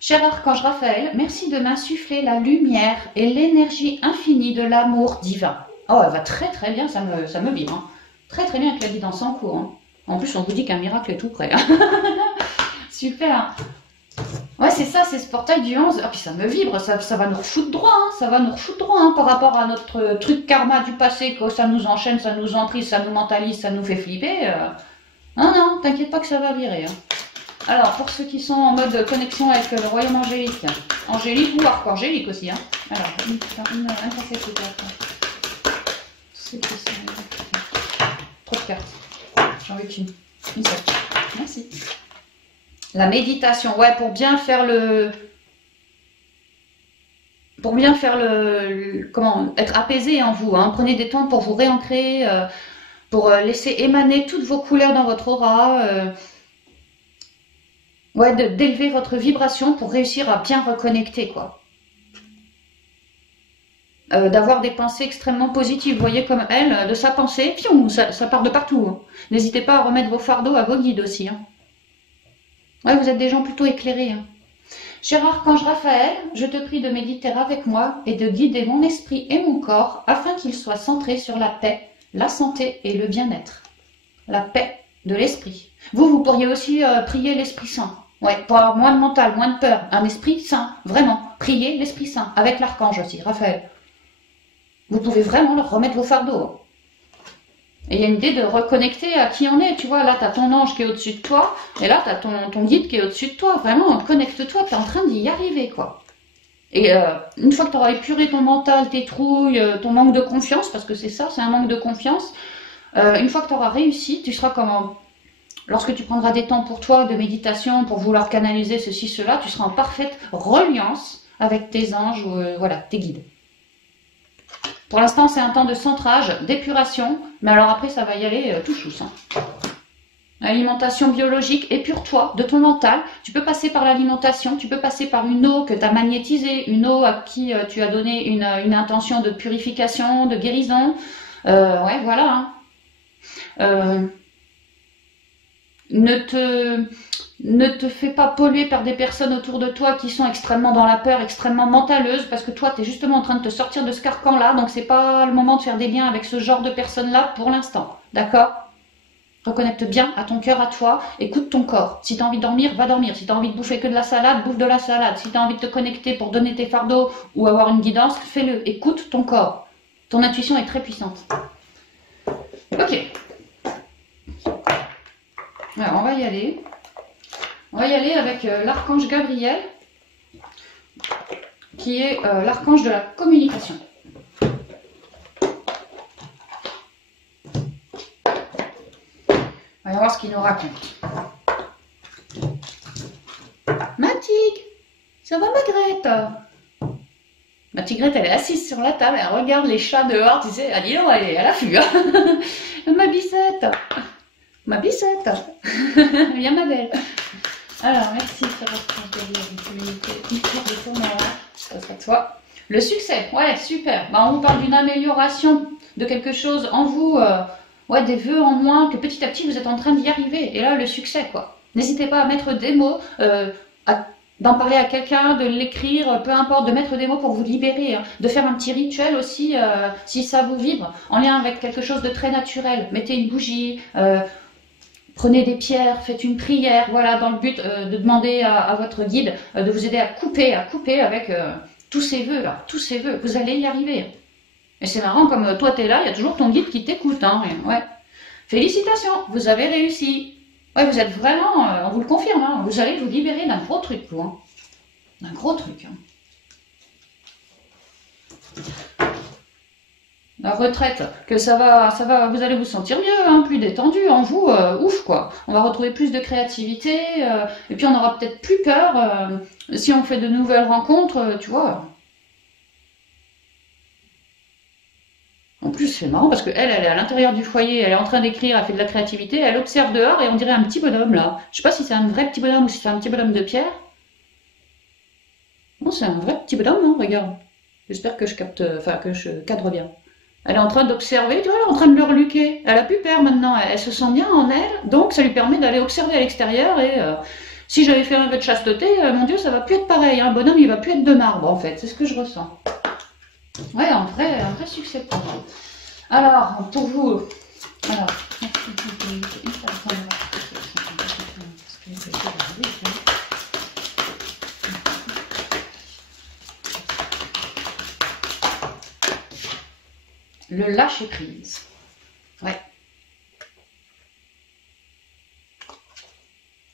Cher archange Raphaël, merci de m'insuffler la lumière et l'énergie infinie de l'amour divin. Oh, elle va très très bien, ça me vibre. Hein. Très très bien avec la guidance en cours. Hein. En plus, on vous dit qu'un miracle est tout près. Super. Ouais, c'est ça, c'est ce portail du 11. Ah, puis ça me vibre, ça va nous refoutre droit. Hein, ça va nous refoutre droit hein, par rapport à notre truc karma du passé, que ça nous enchaîne, ça nous emprise, ça nous mentalise, ça nous fait flipper. Non, non, t'inquiète pas que ça va virer. Hein. Alors, pour ceux qui sont en mode connexion avec le royaume angélique, angélique ou arc-angélique aussi. Hein. Alors, un café tout trop de cartes. J'en veux qu'une. Une seule. Merci. La méditation, ouais, pour bien faire comment être apaisé en vous. Hein. Prenez des temps pour vous réancrer, pour laisser émaner toutes vos couleurs dans votre aura. Ouais, d'élever votre vibration pour réussir à bien reconnecter, quoi. D'avoir des pensées extrêmement positives. Vous voyez comme elle, de sa pensée, piou, ça part de partout. Hein. N'hésitez pas à remettre vos fardeaux à vos guides aussi. Hein. Ouais, vous êtes des gens plutôt éclairés. Hein. Cher archange Raphaël, je te prie de méditer avec moi et de guider mon esprit et mon corps afin qu'ils soient centrés sur la paix, la santé et le bien-être. La paix de l'esprit. Vous pourriez aussi prier l'Esprit Saint. Ouais, pour avoir moins de mental, moins de peur. Un esprit saint, vraiment. Priez l'Esprit Saint, avec l'archange aussi, Raphaël. Vous pouvez vraiment leur remettre vos fardeaux. Et il y a une idée de reconnecter à qui on est. Tu vois, là, tu as ton ange qui est au-dessus de toi. Et là, tu as ton guide qui est au-dessus de toi. Vraiment, connecte-toi, tu es en train d'y arriver, quoi. Et une fois que tu auras épuré ton mental, tes trouilles, ton manque de confiance, parce que c'est ça, c'est un manque de confiance, une fois que tu auras réussi, tu seras comme... Lorsque tu prendras des temps pour toi, de méditation, pour vouloir canaliser ceci, cela, tu seras en parfaite reliance avec tes anges ou voilà, tes guides. Pour l'instant, c'est un temps de centrage, d'épuration, mais alors après, ça va y aller tout chousse. Hein. Alimentation biologique, épure-toi de ton mental. Tu peux passer par l'alimentation, tu peux passer par une eau que tu as magnétisée, une eau à qui tu as donné une intention de purification, de guérison. Ouais, voilà. Hein. Ne te fais pas polluer par des personnes autour de toi qui sont extrêmement dans la peur, extrêmement mentaleuses, parce que toi, tu es justement en train de te sortir de ce carcan-là, donc c'est pas le moment de faire des liens avec ce genre de personnes-là pour l'instant, d'accord? Reconnecte bien à ton cœur, à toi, écoute ton corps. Si tu as envie de dormir, va dormir. Si tu as envie de bouffer que de la salade, bouffe de la salade. Si tu as envie de te connecter pour donner tes fardeaux ou avoir une guidance, fais-le. Écoute ton corps. Ton intuition est très puissante. Ok. Alors, on va y aller. On va y aller avec l'archange Gabriel, qui est l'archange de la communication. On va voir ce qu'il nous raconte. Ça va, Magrette? Ma tigrette, elle est assise sur la table, elle regarde les chats dehors, tu sais, elle dit, oh, elle est à l'affût. Hein. Ma Bicette. Ma Bicette. Viens, ma belle. Alors, merci pour votre communauté. Ça sera toi. Le succès, ouais, super. Bah, on vous parle d'une amélioration de quelque chose en vous, ouais, des vœux en moins, que petit à petit vous êtes en train d'y arriver. Et là, le succès, quoi. N'hésitez pas à mettre des mots, d'en parler à quelqu'un, de l'écrire, peu importe, de mettre des mots pour vous libérer, hein. De faire un petit rituel aussi, si ça vous vibre, en lien avec quelque chose de très naturel. Mettez une bougie, prenez des pierres, faites une prière, voilà, dans le but de demander à votre guide de vous aider à couper avec tous ces vœux là, tous ces vœux, vous allez y arriver. Et c'est marrant, comme toi t'es là, il y a toujours ton guide qui t'écoute, hein, ouais. Félicitations, vous avez réussi. Ouais, vous êtes vraiment, on vous le confirme, hein, vous allez vous libérer d'un gros truc, vous, hein. D'un gros truc. Hein. La retraite, que ça va, vous allez vous sentir mieux, hein, plus détendu en vous, ouf quoi. On va retrouver plus de créativité, et puis on aura peut-être plus peur si on fait de nouvelles rencontres, tu vois. En plus, c'est marrant parce qu'elle est à l'intérieur du foyer, elle est en train d'écrire, elle fait de la créativité, elle observe dehors et on dirait un petit bonhomme là. Je sais pas si c'est un vrai petit bonhomme ou si c'est un petit bonhomme de pierre. Non, c'est un vrai petit bonhomme, hein, regarde. J'espère que je capte, enfin que je cadre bien. Elle est en train d'observer, tu vois, elle est en train de le reluquer. Elle a plus peur maintenant, elle se sent bien en elle, donc ça lui permet d'aller observer à l'extérieur et si j'avais fait un peu de chasteté, mon Dieu, ça va plus être pareil, hein. Un bonhomme, il va plus être de marbre en fait, c'est ce que je ressens. Ouais, un vrai succès pour moi. Alors, pour vous, alors, le lâcher prise. Ouais.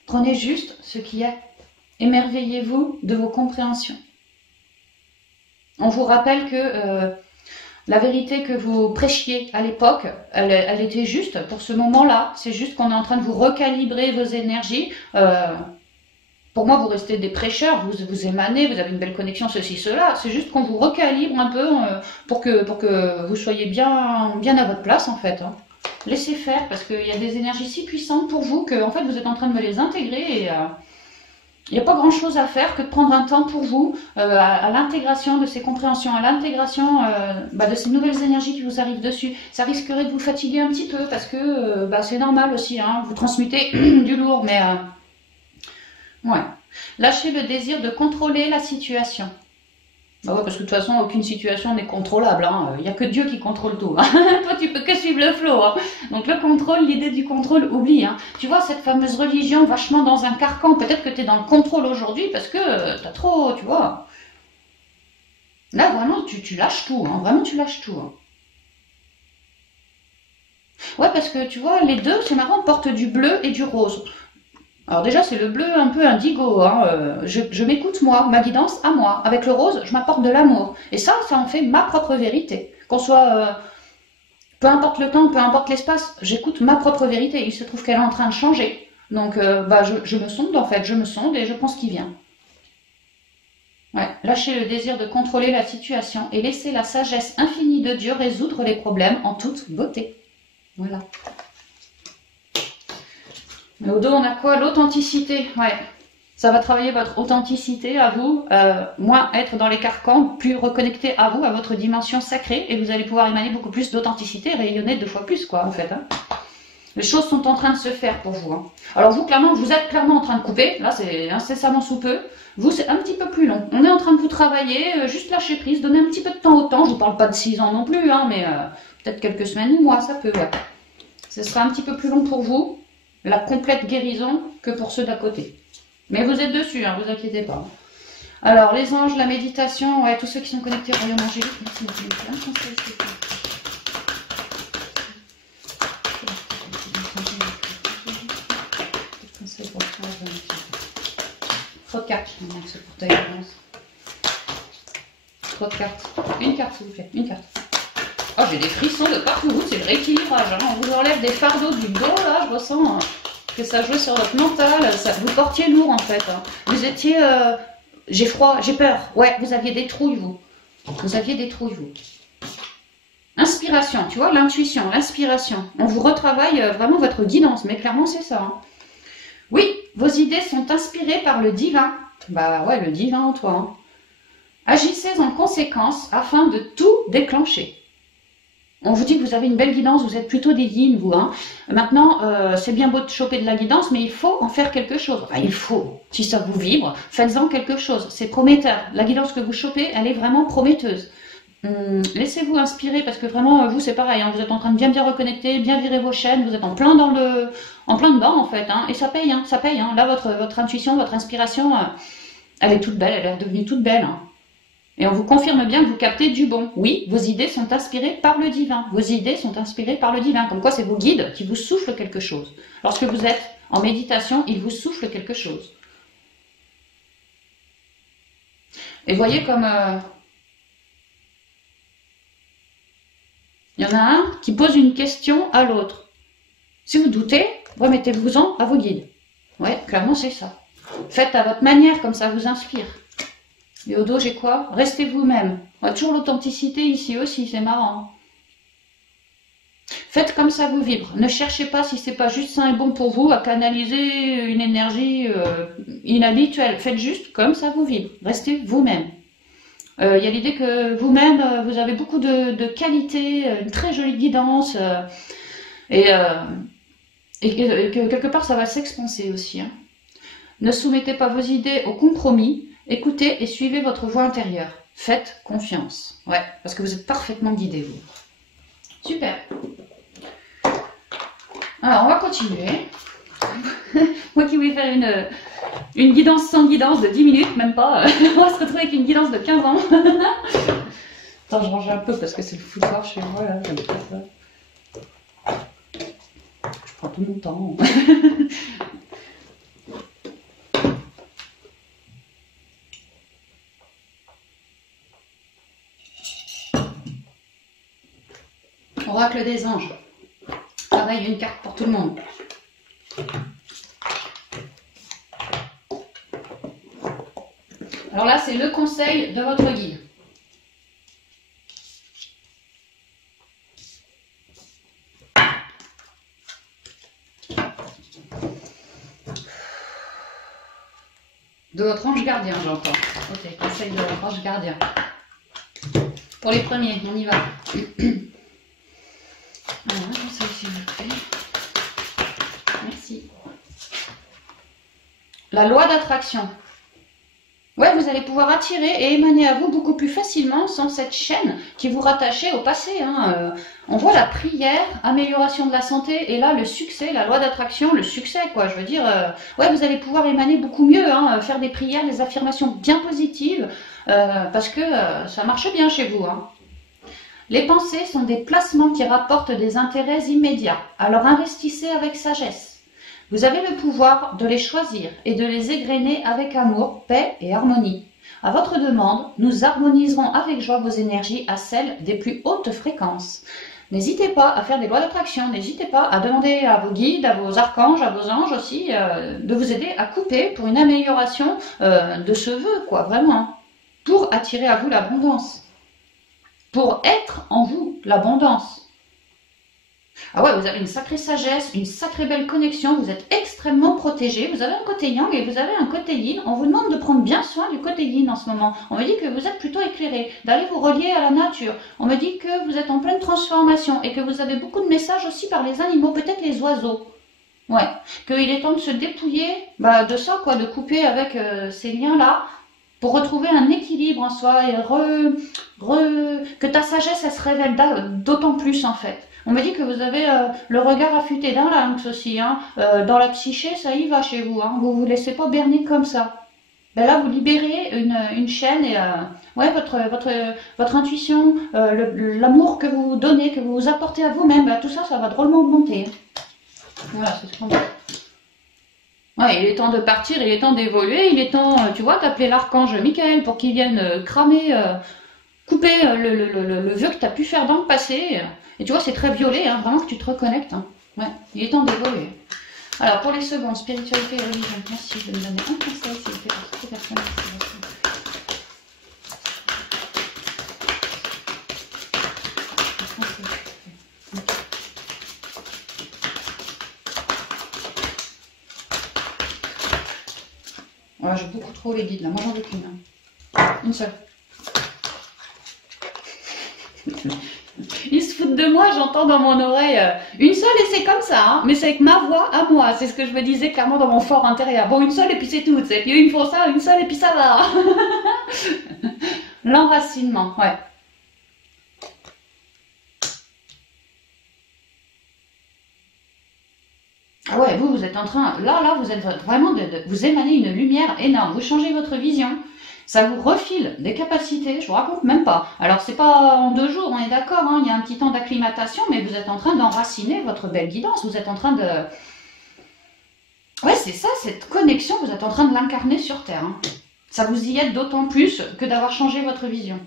Prenez juste ce qui est. Émerveillez-vous de vos compréhensions. On vous rappelle que la vérité que vous prêchiez à l'époque, elle était juste pour ce moment-là. C'est juste qu'on est en train de vous recalibrer vos énergies. Pour moi, vous restez des prêcheurs, vous émanez, vous avez une belle connexion, ceci, cela. C'est juste qu'on vous recalibre un peu pour que vous soyez bien à votre place, en fait. Hein. Laissez faire, parce qu'il y a des énergies si puissantes pour vous que en fait, vous êtes en train de me les intégrer et il n'y a pas grand-chose à faire que de prendre un temps pour vous, à l'intégration de ces compréhensions, à l'intégration de ces nouvelles énergies qui vous arrivent dessus. Ça risquerait de vous fatiguer un petit peu, parce que c'est normal aussi, hein, vous transmutez du lourd, mais... ouais. Lâchez le désir de contrôler la situation. Bah ouais, parce que de toute façon, aucune situation n'est contrôlable. Il n'y a que Dieu qui contrôle tout. Hein. Toi, tu peux que suivre le flow. Hein. Donc le contrôle, l'idée du contrôle, oublie. Hein. Tu vois, cette fameuse religion vachement dans un carcan, peut-être que tu es dans le contrôle aujourd'hui parce que tu as trop, tu vois. Là, vraiment, tu lâches tout. Hein. Vraiment, tu lâches tout. Hein. Ouais, parce que tu vois, les deux, c'est marrant, portent du bleu et du rose. Alors déjà, c'est le bleu un peu indigo, hein. Je m'écoute moi, ma guidance à moi. Avec le rose, je m'apporte de l'amour. Et ça en fait ma propre vérité. Qu'on soit, peu importe le temps, peu importe l'espace, j'écoute ma propre vérité. Il se trouve qu'elle est en train de changer. Donc, je me sonde en fait, je me sonde et je pense qu'il vient. Ouais, lâchez le désir de contrôler la situation et laissez la sagesse infinie de Dieu résoudre les problèmes en toute beauté. Voilà. Mais au dos, on a quoi? L'authenticité. Ouais. Ça va travailler votre authenticité à vous, moins être dans les carcans, plus reconnecté à vous, à votre dimension sacrée, et vous allez pouvoir émaner beaucoup plus d'authenticité, rayonner 2 fois plus, quoi, en fait. Hein. Les choses sont en train de se faire pour vous. Hein. Alors vous, clairement, vous êtes clairement en train de couper. Là, c'est incessamment sous peu. Vous, c'est un petit peu plus long. On est en train de vous travailler, juste lâcher prise, donner un petit peu de temps au temps. Je vous parle pas de 6 ans non plus, hein, mais peut-être quelques semaines ou mois, ça peut, ouais. Ce sera un petit peu plus long pour vous. La complète guérison que pour ceux d'à côté. Mais vous êtes dessus, hein, vous inquiétez pas. Alors, les anges, la méditation, ouais, tous ceux qui sont connectés au royaume angélique, merci beaucoup. Trop de cartes, mon ex portail d'avance. Trop de cartes. Une carte, s'il vous plaît, une carte. Oh, j'ai des frissons de partout, c'est le rééquilibrage. Hein. On vous enlève des fardeaux du dos, là, je ressens que ça jouait sur votre mental. Ça, vous portiez lourd, en fait. Hein. Vous étiez j'ai froid, j'ai peur. Ouais, vous aviez des trouilles, vous. Vous aviez des trouilles, vous. Inspiration, tu vois, l'intuition, l'inspiration. On vous retravaille vraiment votre guidance, mais clairement, c'est ça. Hein. Oui, vos idées sont inspirées par le divin. Bah ouais, le divin en toi. Hein. Agissez en conséquence afin de tout déclencher. On vous dit que vous avez une belle guidance, vous êtes plutôt des yin, vous. Hein. Maintenant, c'est bien beau de choper de la guidance, mais il faut en faire quelque chose. Enfin, il faut. Si ça vous vibre, faites-en quelque chose. C'est prometteur. La guidance que vous chopez, elle est vraiment prometteuse. Laissez-vous inspirer, parce que vraiment, vous, c'est pareil. Hein. Vous êtes en train de bien reconnecter, bien virer vos chaînes. Vous êtes en plein dedans, en fait. Hein. Et ça paye, hein, ça paye. Hein. Là, votre intuition, votre inspiration, elle est toute belle. Elle est redevenue toute belle. Hein. Et on vous confirme bien que vous captez du bon. Oui, vos idées sont inspirées par le divin. Vos idées sont inspirées par le divin. Comme quoi, c'est vos guides qui vous soufflent quelque chose. Lorsque vous êtes en méditation, ils vous soufflent quelque chose. Et voyez comme... il y en a un qui pose une question à l'autre. Si vous doutez, remettez-vous-en à vos guides. Ouais, clairement, c'est ça. Faites à votre manière, comme ça vous inspire. Et au dos, j'ai quoi? Restez vous-même. On a toujours l'authenticité ici aussi, c'est marrant. Faites comme ça vous vibre. Ne cherchez pas, si c'est pas juste sain et bon pour vous, à canaliser une énergie inhabituelle. Faites juste comme ça vous vibre. Restez vous-même. Il y a l'idée que vous-même, vous avez beaucoup de qualités, une très jolie guidance, et que quelque part, ça va s'expanser aussi. Hein. Ne soumettez pas vos idées au compromis. Écoutez et suivez votre voix intérieure. Faites confiance. Ouais, parce que vous êtes parfaitement guidé, vous. Super. Alors, on va continuer. Moi qui voulais faire une guidance sans guidance de 10 minutes, même pas. On va se retrouver avec une guidance de 15 ans. Attends, je range un peu parce que c'est le foutoir chez moi, là. J'aime pas ça. Je prends tout mon temps. Oracle des anges. Pareil, une carte pour tout le monde. Alors là, c'est le conseil de votre guide. De votre ange gardien, j'entends. Ok, conseil de votre ange gardien. Pour les premiers, on y va. Alors, un conseil s'il vous plaît. Merci. La loi d'attraction. Ouais, vous allez pouvoir attirer et émaner à vous beaucoup plus facilement sans cette chaîne qui vous rattachait au passé. Hein. On voit la prière, amélioration de la santé, et là le succès, la loi d'attraction, le succès quoi. Je veux dire, ouais, vous allez pouvoir émaner beaucoup mieux, hein, faire des prières, des affirmations bien positives, parce que ça marche bien chez vous. Hein. Les pensées sont des placements qui rapportent des intérêts immédiats, alors investissez avec sagesse. Vous avez le pouvoir de les choisir et de les égrener avec amour, paix et harmonie. À votre demande, nous harmoniserons avec joie vos énergies à celles des plus hautes fréquences. N'hésitez pas à faire des lois d'attraction, n'hésitez pas à demander à vos guides, à vos archanges, à vos anges aussi, de vous aider à couper pour une amélioration de ce vœu, quoi, vraiment, pour attirer à vous l'abondance, pour être en vous l'abondance. Ah ouais, vous avez une sacrée sagesse, une sacrée belle connexion, vous êtes extrêmement protégé, vous avez un côté yang et vous avez un côté yin. On vous demande de prendre bien soin du côté yin en ce moment. On me dit que vous êtes plutôt éclairé, d'aller vous relier à la nature. On me dit que vous êtes en pleine transformation et que vous avez beaucoup de messages aussi par les animaux, peut-être les oiseaux. Ouais, qu'il est temps de se dépouiller de ça, quoi, de couper avec ces liens-là pour retrouver un équilibre en soi et que ta sagesse, elle se révèle d'autant plus en fait. On me dit que vous avez le regard affûté d'un lynx aussi. Hein. Dans la psyché, ça y va chez vous. Hein. Vous ne vous laissez pas berner comme ça. Ben là, vous libérez une chaîne et ouais, votre intuition, l'amour que vous donnez, que vous apportez à vous-même, tout ça, ça va drôlement augmenter. Voilà, c'est ce qu'on dit. Ouais, il est temps de partir, il est temps d'évoluer, il est temps, tu vois, d'appeler l'archange Michael pour qu'il vienne cramer, couper le vœu que tu as pu faire dans le passé. Et tu vois, c'est très violet, hein, vraiment que tu te reconnectes. Hein. Ouais, il est temps d'évoluer. Alors, pour les secondes, spiritualité et religion, merci de me donner un conseil, s'il vous plaît, pour toutes les personnes qui Ouais, j'ai beaucoup trop les guides là. Moi, j'en veux qu'une. Hein. Une seule. Ils se foutent de moi, j'entends dans mon oreille une seule et c'est comme ça, hein, mais c'est avec ma voix à moi, c'est ce que je me disais clairement dans mon fort intérieur. Bon, une seule et puis c'est tout, et puis eux ils me font ça, une seule et puis ça va. L'enracinement, ouais. Ah ouais, vous êtes en train, là, vous êtes vraiment, vous émanez une lumière énorme, vous changez votre vision. Ça vous refile des capacités, je vous raconte même pas. Alors c'est pas en 2 jours, on est d'accord, hein, il y a un petit temps d'acclimatation, mais vous êtes en train d'enraciner votre belle guidance, vous êtes en train de... Ouais, c'est ça, cette connexion, vous êtes en train de l'incarner sur Terre. Hein. Ça vous y aide d'autant plus que d'avoir changé votre vision.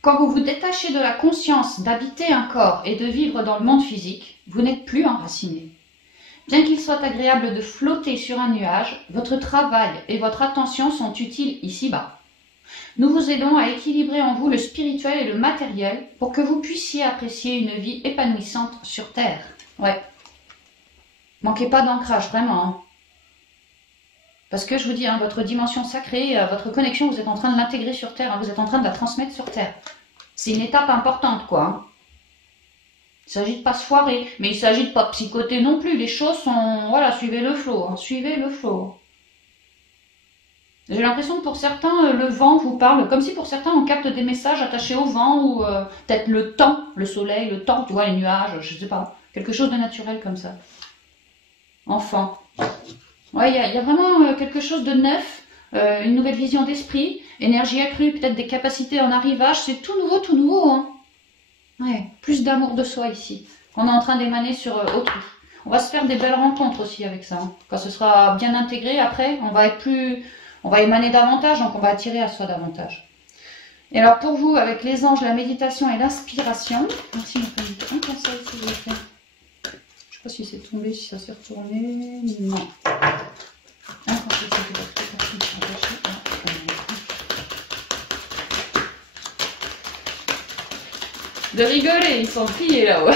Quand vous vous détachez de la conscience d'habiter un corps et de vivre dans le monde physique, vous n'êtes plus enraciné. Bien qu'il soit agréable de flotter sur un nuage, votre travail et votre attention sont utiles ici-bas. Nous vous aidons à équilibrer en vous le spirituel et le matériel pour que vous puissiez apprécier une vie épanouissante sur Terre. Ouais. Manquez pas d'ancrage, vraiment. Hein. Parce que je vous dis, hein, votre dimension sacrée, votre connexion, vous êtes en train de l'intégrer sur Terre, hein, vous êtes en train de la transmettre sur Terre. C'est une étape importante, quoi. Hein. Il s'agit de pas se foirer, mais il s'agit de pas psychoter non plus. Les choses sont... Voilà, suivez le flot, hein, suivez le flot. J'ai l'impression que pour certains, le vent vous parle, comme si pour certains, on capte des messages attachés au vent, ou peut-être le temps, le soleil, le temps, tu vois, les nuages, je sais pas. Quelque chose de naturel comme ça. Enfant. Ouais, il y a vraiment quelque chose de neuf, une nouvelle vision d'esprit, énergie accrue, peut-être des capacités en arrivage, c'est tout nouveau, hein. Ouais, plus d'amour de soi ici. On est en train d'émaner sur autrui. On va se faire des belles rencontres aussi avec ça. Hein. Quand ce sera bien intégré, après, on va émaner davantage, donc on va attirer à soi davantage. Et alors pour vous, avec les anges, la méditation et l'inspiration, merci un conseil s'il vous plaît. Je sais pas si c'est tombé, si ça s'est retourné. Non. Un conseil s'il vous plaît. De rigoler, ils sont pliés là, ouais.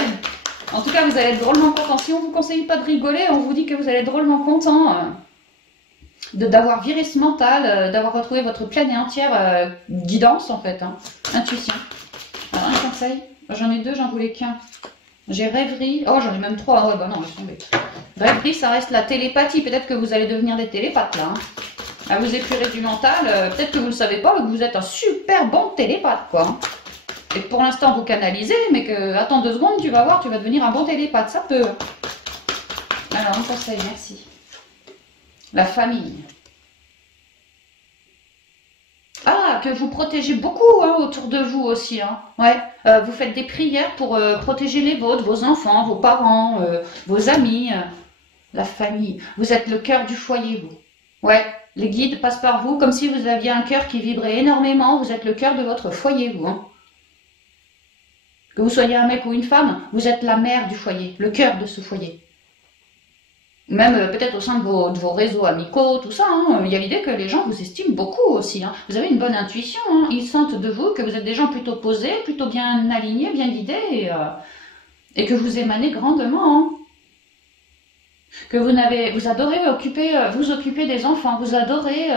En tout cas, vous allez être drôlement content. Si on ne vous conseille pas de rigoler, on vous dit que vous allez être drôlement content d'avoir viré ce mental, d'avoir retrouvé votre pleine et entière guidance en fait, hein, intuition. Alors un conseil, j'en ai 2, j'en voulais qu'un. J'ai rêverie, oh j'en ai même 3, ouais bah non, laisse tomber. Rêverie, ça reste la télépathie, peut-être que vous allez devenir des télépathes là. Hein. À vous épurer du mental, peut-être que vous ne le savez pas, mais que vous êtes un super bon télépathe quoi. Hein. Et que pour l'instant vous canalisez, mais que attends 2 secondes, tu vas voir, tu vas devenir un bon télépathe, ça peut. Alors un conseil, merci. La famille. Ah, que vous protégez beaucoup hein, autour de vous aussi. Hein. Ouais. Vous faites des prières pour protéger les vôtres, vos enfants, vos parents, vos amis, la famille. Vous êtes le cœur du foyer, vous. Ouais. Les guides passent par vous comme si vous aviez un cœur qui vibrait énormément. Vous êtes le cœur de votre foyer, vous. Hein. Que vous soyez un mec ou une femme, vous êtes la mère du foyer, le cœur de ce foyer. Même peut-être au sein de vos réseaux amicaux, tout ça, hein, il y a l'idée que les gens vous estiment beaucoup aussi. Hein. Vous avez une bonne intuition, hein. Ils sentent de vous que vous êtes des gens plutôt posés, plutôt bien alignés, bien guidés, et que vous émanez grandement. Hein. Que vous adorez vous occuper des enfants, vous adorez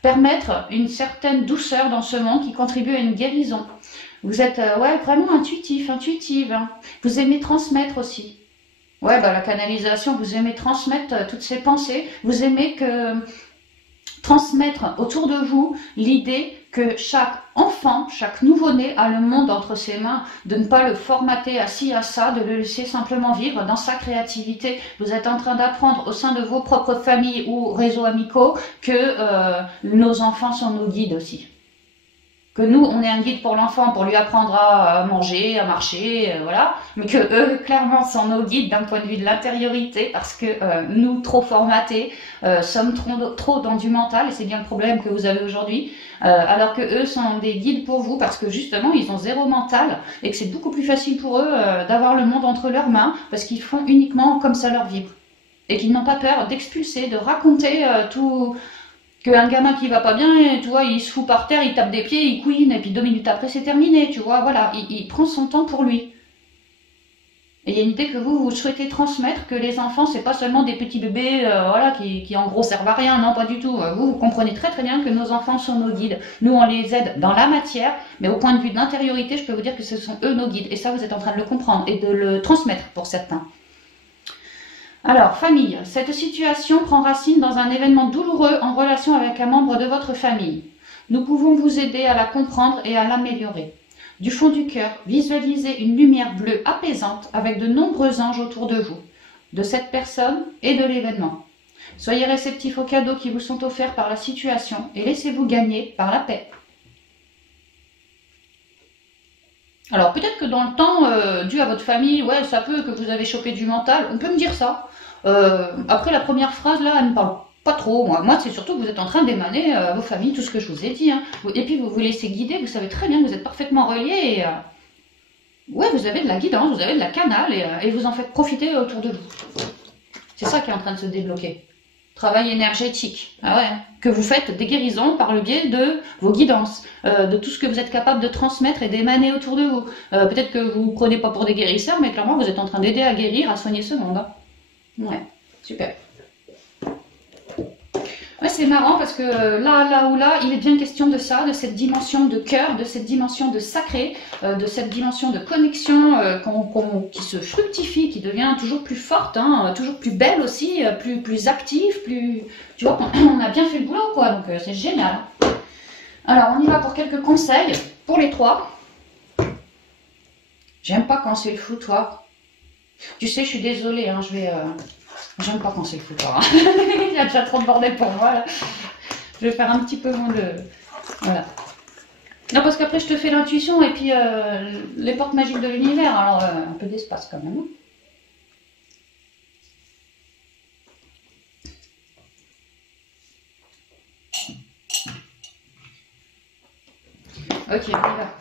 permettre une certaine douceur dans ce monde qui contribue à une guérison. Vous êtes ouais, vraiment intuitive. Hein. Vous aimez transmettre aussi. Ouais, bah, la canalisation, vous aimez transmettre toutes ces pensées. Vous aimez transmettre autour de vous l'idée que chaque enfant, chaque nouveau-né a le monde entre ses mains, de ne pas le formater à ci, à ça, de le laisser simplement vivre dans sa créativité. Vous êtes en train d'apprendre au sein de vos propres familles ou réseaux amicaux que nos enfants sont nos guides aussi. Que nous, on est un guide pour l'enfant, pour lui apprendre à manger, à marcher, voilà. Mais que eux, clairement, sont nos guides d'un point de vue de l'intériorité, parce que nous, trop formatés, sommes trop dans du mental, et c'est bien le problème que vous avez aujourd'hui. Alors que eux sont des guides pour vous, parce que justement, ils ont 0 mental, et que c'est beaucoup plus facile pour eux d'avoir le monde entre leurs mains, parce qu'ils font uniquement comme ça leur vibre. Et qu'ils n'ont pas peur d'expulser, de raconter tout... Qu'un gamin qui va pas bien, tu vois, il se fout par terre, il tape des pieds, il couine, et puis 2 minutes après c'est terminé, tu vois, voilà, il prend son temps pour lui. Et il y a une idée que vous souhaitez transmettre, que les enfants, c'est pas seulement des petits bébés voilà, qui en gros servent à rien, non pas du tout. Vous comprenez très très bien que nos enfants sont nos guides. Nous, on les aide dans la matière, mais au point de vue de l'intériorité, je peux vous dire que ce sont eux nos guides. Et ça, vous êtes en train de le comprendre et de le transmettre pour certains. Alors, famille, cette situation prend racine dans un événement douloureux en relation avec un membre de votre famille. Nous pouvons vous aider à la comprendre et à l'améliorer. Du fond du cœur, visualisez une lumière bleue apaisante avec de nombreux anges autour de vous, de cette personne et de l'événement. Soyez réceptifs aux cadeaux qui vous sont offerts par la situation et laissez-vous gagner par la paix. Alors peut-être que dans le temps, dû à votre famille, ouais, ça peut que vous avez chopé du mental, on peut me dire ça. Après la première phrase là, elle me parle pas trop. Moi c'est surtout que vous êtes en train d'émaner à vos familles, tout ce que je vous ai dit. Hein. Et puis vous vous laissez guider, vous savez très bien que vous êtes parfaitement reliés. Et, ouais, vous avez de la guidance, vous avez de la canale et vous en faites profiter autour de vous. C'est ça qui est en train de se débloquer. Travail énergétique, ah ouais, que vous faites des guérisons par le biais de vos guidances, de tout ce que vous êtes capable de transmettre et d'émaner autour de vous. Peut-être que vous ne prenez pas pour des guérisseurs, mais clairement vous êtes en train d'aider à guérir, à soigner ce monde. Hein. Ouais, super. Ouais, c'est marrant parce que là, il est bien question de ça, de cette dimension de cœur, de cette dimension de sacré, de cette dimension de connexion qui se fructifie, qui devient toujours plus forte, hein, toujours plus belle aussi, plus active, plus... Tu vois, on a bien fait le boulot, quoi, donc c'est génial. Alors, on y va pour quelques conseils pour les trois. J'aime pas quand c'est le foutoir. Tu sais, je suis désolée, hein, j'aime pas quand c'est le foutoir. Hein. Il y a déjà trop de bordel pour moi, là. Je vais faire un petit peu moins de... Voilà. Non, parce qu'après, je te fais l'intuition et puis les portes magiques de l'univers. Alors, un peu d'espace quand même. Ok, on y va.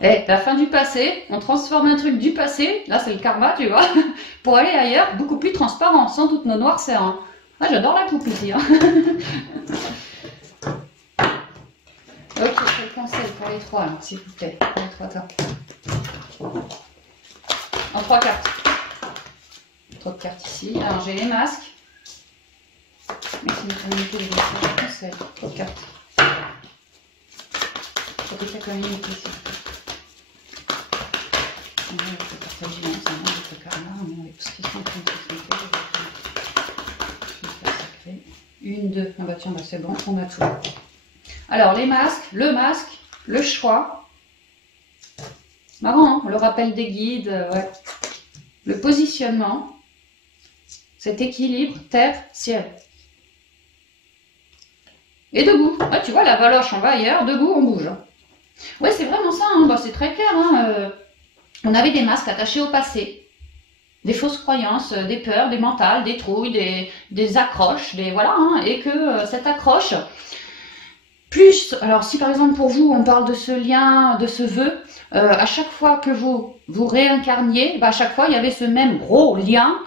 Eh, la fin du passé, on transforme un truc du passé, là c'est le karma, tu vois, pour aller ailleurs, beaucoup plus transparent, sans toutes nos noirceurs. Hein. Ah, j'adore la coupe ici. Hein. Ok, quel conseil pour les trois, s'il vous plaît, pour les trois temps. En 3 cartes. Trop de cartes ici. Alors j'ai les masques. Merci de communiquer les conseils. Trop de cartes. Trop de communiquer, s'il vous plaît. On va partager ensemble avec le karma, on est tous qui sont en train de se une, deux. Ah bah tiens, bah c'est bon, on a tout. Alors, les masques, le choix. Marrant, hein, le rappel des guides, ouais. Le positionnement. Cet équilibre, terre, ciel. Et debout. Ah, tu vois, la valoche, on va ailleurs, debout, on bouge. Ouais, c'est vraiment ça, hein, bah, c'est très clair, hein. On avait des masques attachés au passé, des fausses croyances, des peurs, des mentales, des trouilles, des accroches, voilà, hein, et que cette accroche, plus, alors si par exemple pour vous on parle de ce lien, de ce vœu, à chaque fois que vous réincarniez, bah, à chaque fois il y avait ce même gros lien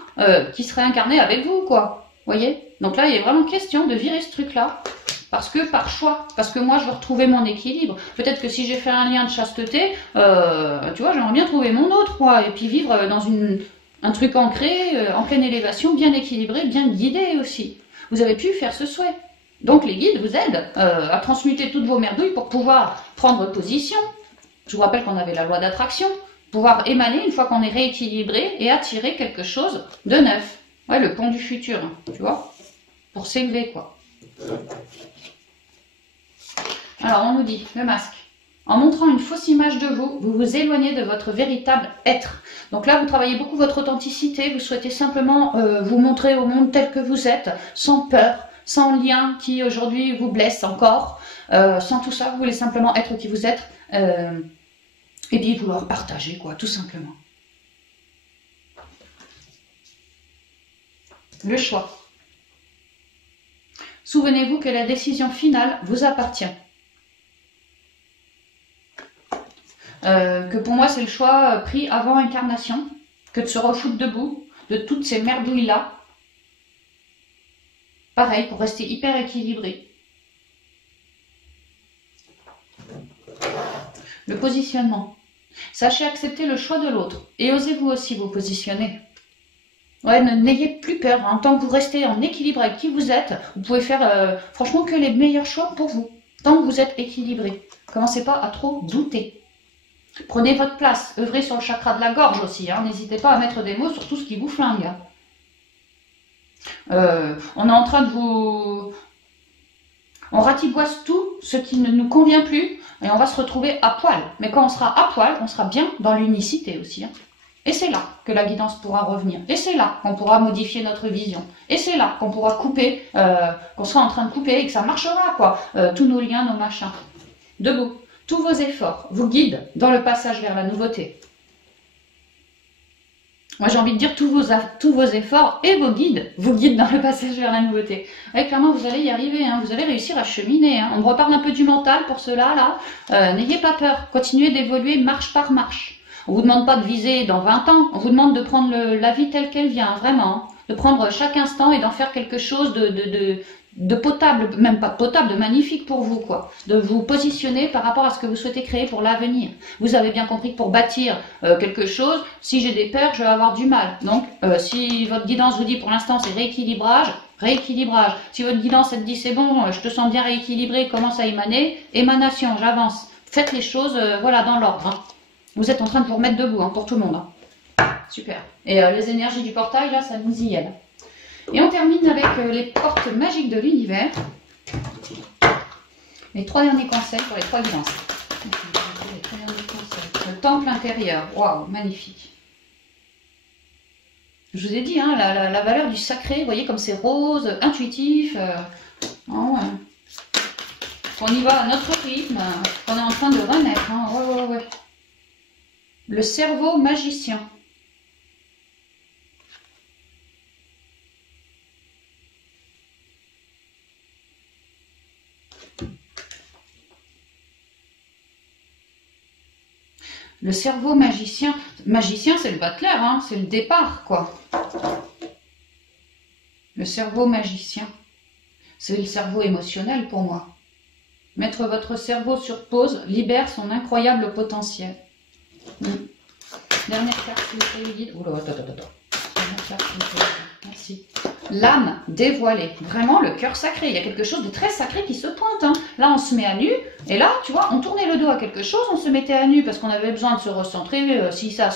qui se réincarnait avec vous, quoi, voyez. Donc là il est vraiment question de virer ce truc-là. Parce que par choix, parce que moi je veux retrouver mon équilibre. Peut-être que si j'ai fait un lien de chasteté, tu vois, j'aimerais bien trouver mon autre, quoi, et puis vivre dans un truc ancré, en pleine élévation, bien équilibré, bien guidé aussi. Vous avez pu faire ce souhait. Donc les guides vous aident à transmuter toutes vos merdouilles pour pouvoir prendre position. Je vous rappelle qu'on avait la loi d'attraction, pouvoir émaner une fois qu'on est rééquilibré et attirer quelque chose de neuf. Ouais, le pont du futur, tu vois, pour s'élever, quoi. Alors, on nous dit, le masque. En montrant une fausse image de vous, vous vous éloignez de votre véritable être. Donc là, vous travaillez beaucoup votre authenticité, vous souhaitez simplement vous montrer au monde tel que vous êtes, sans peur, sans lien qui aujourd'hui vous blesse encore, sans tout ça, vous voulez simplement être qui vous êtes, et puis vouloir partager, quoi, tout simplement. Le choix. Souvenez-vous que la décision finale vous appartient. Que pour moi c'est le choix pris avant incarnation, que de se refoutre debout, de toutes ces merdouilles-là. Pareil, pour rester hyper équilibré. Le positionnement. Sachez accepter le choix de l'autre et osez vous aussi vous positionner. Ouais, n'ayez plus peur. En tant que vous restez en équilibre avec qui vous êtes, vous pouvez faire franchement que les meilleurs choix pour vous. Tant que vous êtes équilibré. Commencez pas à trop douter. Prenez votre place. Œuvrez sur le chakra de la gorge aussi. Hein. N'hésitez pas à mettre des mots sur tout ce qui vous flingue. On est en train de vous... On ratiboise tout ce qui ne nous convient plus et on va se retrouver à poil. Mais quand on sera à poil, on sera bien dans l'unicité aussi. Hein. Et c'est là que la guidance pourra revenir. Et c'est là qu'on pourra modifier notre vision. Et c'est là qu'on pourra couper, qu'on sera en train de couper et que ça marchera, quoi. Tous nos liens, nos machins. Debout. Tous vos efforts vous guident dans le passage vers la nouveauté. Moi, j'ai envie de dire tous vos efforts et vos guides vous guident dans le passage vers la nouveauté. Ouais, clairement, vous allez y arriver, hein, vous allez réussir à cheminer. Hein. On me reparle un peu du mental pour cela, là. N'ayez pas peur, continuez d'évoluer marche par marche. On vous demande pas de viser dans 20 ans, on vous demande de prendre la vie telle qu'elle vient, vraiment. Hein. De prendre chaque instant et d'en faire quelque chose de potable, même pas de potable, de magnifique pour vous, quoi. De vous positionner par rapport à ce que vous souhaitez créer pour l'avenir. Vous avez bien compris que pour bâtir quelque chose, si j'ai des peurs, je vais avoir du mal. Donc, si votre guidance vous dit pour l'instant c'est rééquilibrage, rééquilibrage. Si votre guidance elle te dit c'est bon, je te sens bien rééquilibré, commence à émaner, émanation, j'avance. Faites les choses, voilà, dans l'ordre. Hein. Vous êtes en train de vous remettre debout, hein, pour tout le monde. Hein. Super. Et les énergies du portail, là, ça nous y aide. Et on termine avec les portes magiques de l'univers. Les 3 derniers conseils pour les 3 guidances. Le temple intérieur. Waouh, magnifique. Je vous ai dit, hein, la valeur du sacré, vous voyez comme c'est rose, intuitif. Oh, ouais. On y va à notre rythme. On est en train de renaître. Hein. Ouais. Le cerveau magicien. Le cerveau magicien. Magicien, c'est le butler, hein, c'est le départ, quoi. Le cerveau magicien. C'est le cerveau émotionnel pour moi. Mettre votre cerveau sur pause libère son incroyable potentiel. Dernière carte, s'il vous plaît, guide. Oula, attends. Dernière carte, s'il vous plaît. Merci. L'âme dévoilée. Vraiment le cœur sacré. Il y a quelque chose de très sacré qui se pointe. Hein. Là, on se met à nu. Et là, tu vois, on tournait le dos à quelque chose. On se mettait à nu parce qu'on avait besoin de se recentrer. Si ça.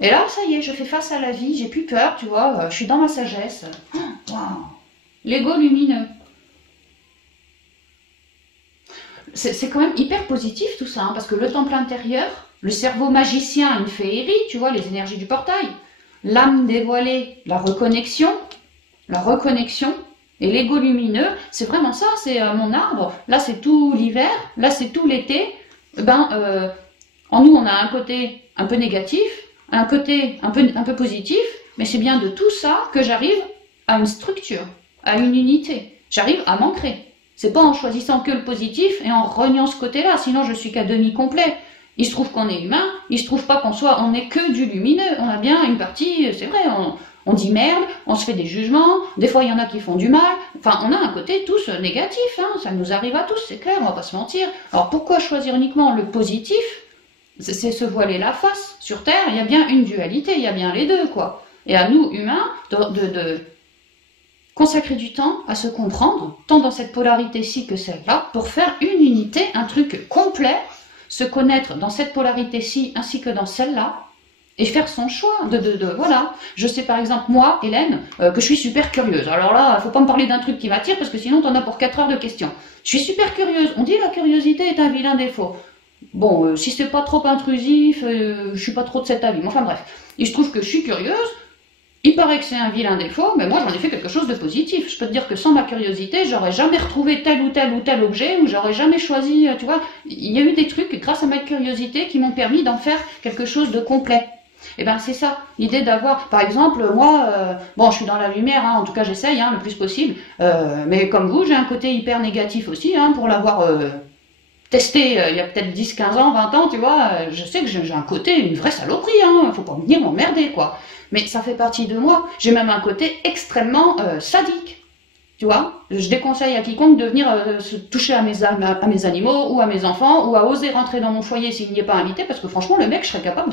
Et là, ça y est, je fais face à la vie. J'ai plus peur, tu vois. Je suis dans ma sagesse. Oh, wow. L'ego lumineux. C'est quand même hyper positif tout ça. Hein, parce que le temple intérieur, le cerveau magicien, une féerie, tu vois, les énergies du portail. L'âme dévoilée, la reconnexion et l'ego lumineux, c'est vraiment ça, c'est mon arbre, là c'est tout l'hiver, là c'est tout l'été, en nous on a un côté un peu négatif, un côté un peu positif, mais c'est bien de tout ça que j'arrive à une structure, à une unité, j'arrive à m'ancrer, c'est pas en choisissant que le positif et en reniant ce côté-là, sinon je suis qu'à demi complet. Il se trouve qu'on est humain, il se trouve pas on est que du lumineux. On a bien une partie, c'est vrai, on dit merde, on se fait des jugements, des fois il y en a qui font du mal. Enfin, on a un côté tous négatif, hein, ça nous arrive à tous, c'est clair, on va pas se mentir. Alors pourquoi choisir uniquement le positif? C'est se voiler la face. Sur Terre, il y a bien une dualité, il y a bien les deux, quoi. Et à nous, humains, de consacrer du temps à se comprendre, tant dans cette polarité-ci que celle-là, pour faire une unité, un truc complet, se connaître dans cette polarité-ci ainsi que dans celle-là, et faire son choix voilà. Je sais par exemple, moi, Hélène, que je suis super curieuse. Alors là, faut pas me parler d'un truc qui m'attire, parce que sinon t'en as pour 4 heures de questions. Je suis super curieuse. On dit la curiosité est un vilain défaut. Bon, si c'est pas trop intrusif, je suis pas trop de cet avis. Enfin bref, il se trouve que je suis curieuse. Il paraît que c'est un vilain défaut, mais moi j'en ai fait quelque chose de positif. Je peux te dire que sans ma curiosité, j'aurais jamais retrouvé tel ou tel objet, ou j'aurais jamais choisi, tu vois. Il y a eu des trucs, grâce à ma curiosité, qui m'ont permis d'en faire quelque chose de complet. Et ben c'est ça, l'idée d'avoir, par exemple, moi, bon je suis dans la lumière, hein, en tout cas j'essaye, hein, le plus possible, mais comme vous, j'ai un côté hyper négatif aussi, hein, pour l'avoir testé il y a peut-être 10, 15 ans, 20 ans, tu vois, je sais que j'ai un côté, une vraie saloperie, hein, faut pas venir m'emmerder, quoi. Mais ça fait partie de moi. J'ai même un côté extrêmement sadique. Tu vois, je déconseille à quiconque de venir se toucher à mes animaux ou à mes enfants ou à oser rentrer dans mon foyer s'il n'y est pas invité, parce que franchement, le mec, je serais capable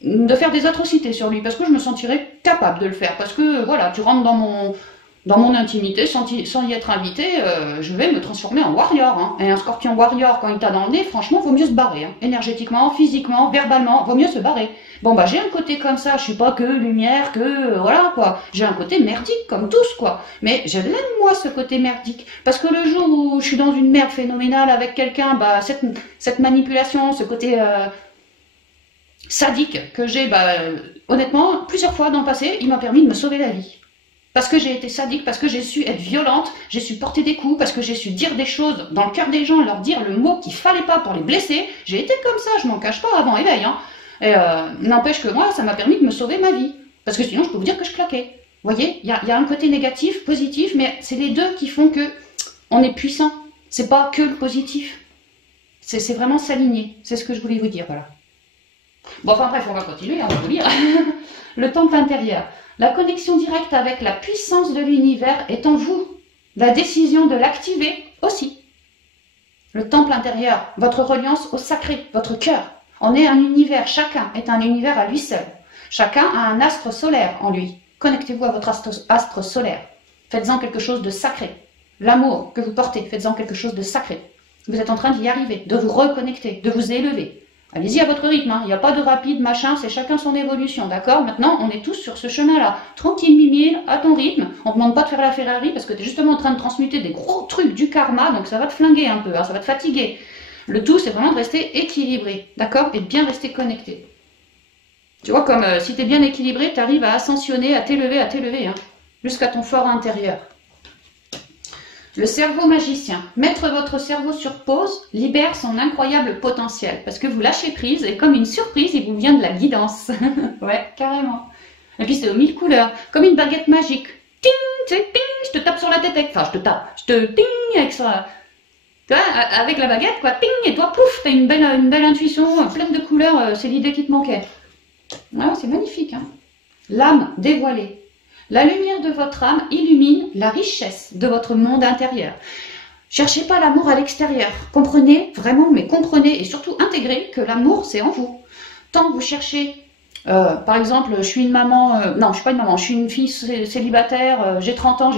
de faire des atrocités sur lui, parce que je me sentirais capable de le faire, parce que voilà, tu rentres dans mon intimité sans y être invité, je vais me transformer en warrior. Hein. Et un scorpion warrior, quand il t'a dans le nez, franchement, vaut mieux se barrer. Hein. Énergétiquement, physiquement, verbalement, vaut mieux se barrer. Bon, bah, j'ai un côté comme ça, je suis pas que lumière, voilà, quoi. J'ai un côté merdique, comme tous, quoi. Mais je l'aime, moi, ce côté merdique. Parce que le jour où je suis dans une merde phénoménale avec quelqu'un, bah, cette manipulation, ce côté sadique que j'ai, bah, honnêtement, plusieurs fois dans le passé, il m'a permis de me sauver la vie. Parce que j'ai été sadique, parce que j'ai su être violente, j'ai su porter des coups, parce que j'ai su dire des choses dans le cœur des gens, leur dire le mot qu'il fallait pas pour les blesser. J'ai été comme ça, je m'en cache pas avant éveil. Hein. Et n'empêche que moi, ça m'a permis de me sauver ma vie. Parce que sinon, je peux vous dire que je claquais. Vous voyez, il y a un côté négatif, positif, mais c'est les deux qui font que on est puissant. C'est pas que le positif. C'est vraiment s'aligner. C'est ce que je voulais vous dire, voilà. Bon, enfin bref, on va continuer, on va vous lire. Le temple intérieur. La connexion directe avec la puissance de l'univers est en vous. La décision de l'activer aussi. Le temple intérieur, votre reliance au sacré, votre cœur. On est un univers, chacun est un univers à lui seul. Chacun a un astre solaire en lui. Connectez-vous à votre astre solaire. Faites-en quelque chose de sacré. L'amour que vous portez, faites-en quelque chose de sacré. Vous êtes en train d'y arriver, de vous reconnecter, de vous élever. Allez-y à votre rythme, hein. Il n'y a pas de rapide, machin, c'est chacun son évolution, d'accord? Maintenant, on est tous sur ce chemin-là. Tranquille, mimile, à ton rythme. On ne te demande pas de faire la Ferrari parce que tu es justement en train de transmuter des gros trucs du karma, donc ça va te flinguer un peu, hein, ça va te fatiguer. Le tout, c'est vraiment de rester équilibré, d'accord? Et de bien rester connecté. Tu vois, comme si tu es bien équilibré, tu arrives à ascensionner, à t'élever, hein, jusqu'à ton fort intérieur. Le cerveau magicien. Mettre votre cerveau sur pause libère son incroyable potentiel. Parce que vous lâchez prise et comme une surprise, il vous vient de la guidance. Ouais, carrément. Et puis c'est aux 1000 couleurs. Comme une baguette magique. Ting, tu sais, ting, je te tape sur la tête avec... Enfin, je te tape. Je te ting avec ça. Tu vois, avec la baguette, quoi. Ting, et toi, pouf, t'as une belle intuition, pleine de couleurs. C'est l'idée qui te manquait. Ah, c'est magnifique, hein. L'âme dévoilée. La lumière de votre âme illumine la richesse de votre monde intérieur. Cherchez pas l'amour à l'extérieur. Comprenez, vraiment, mais comprenez et surtout intégrez que l'amour, c'est en vous. Tant que vous cherchez, par exemple, je suis une maman, non, je suis pas une maman, je suis une fille célibataire, j'ai 30 ans,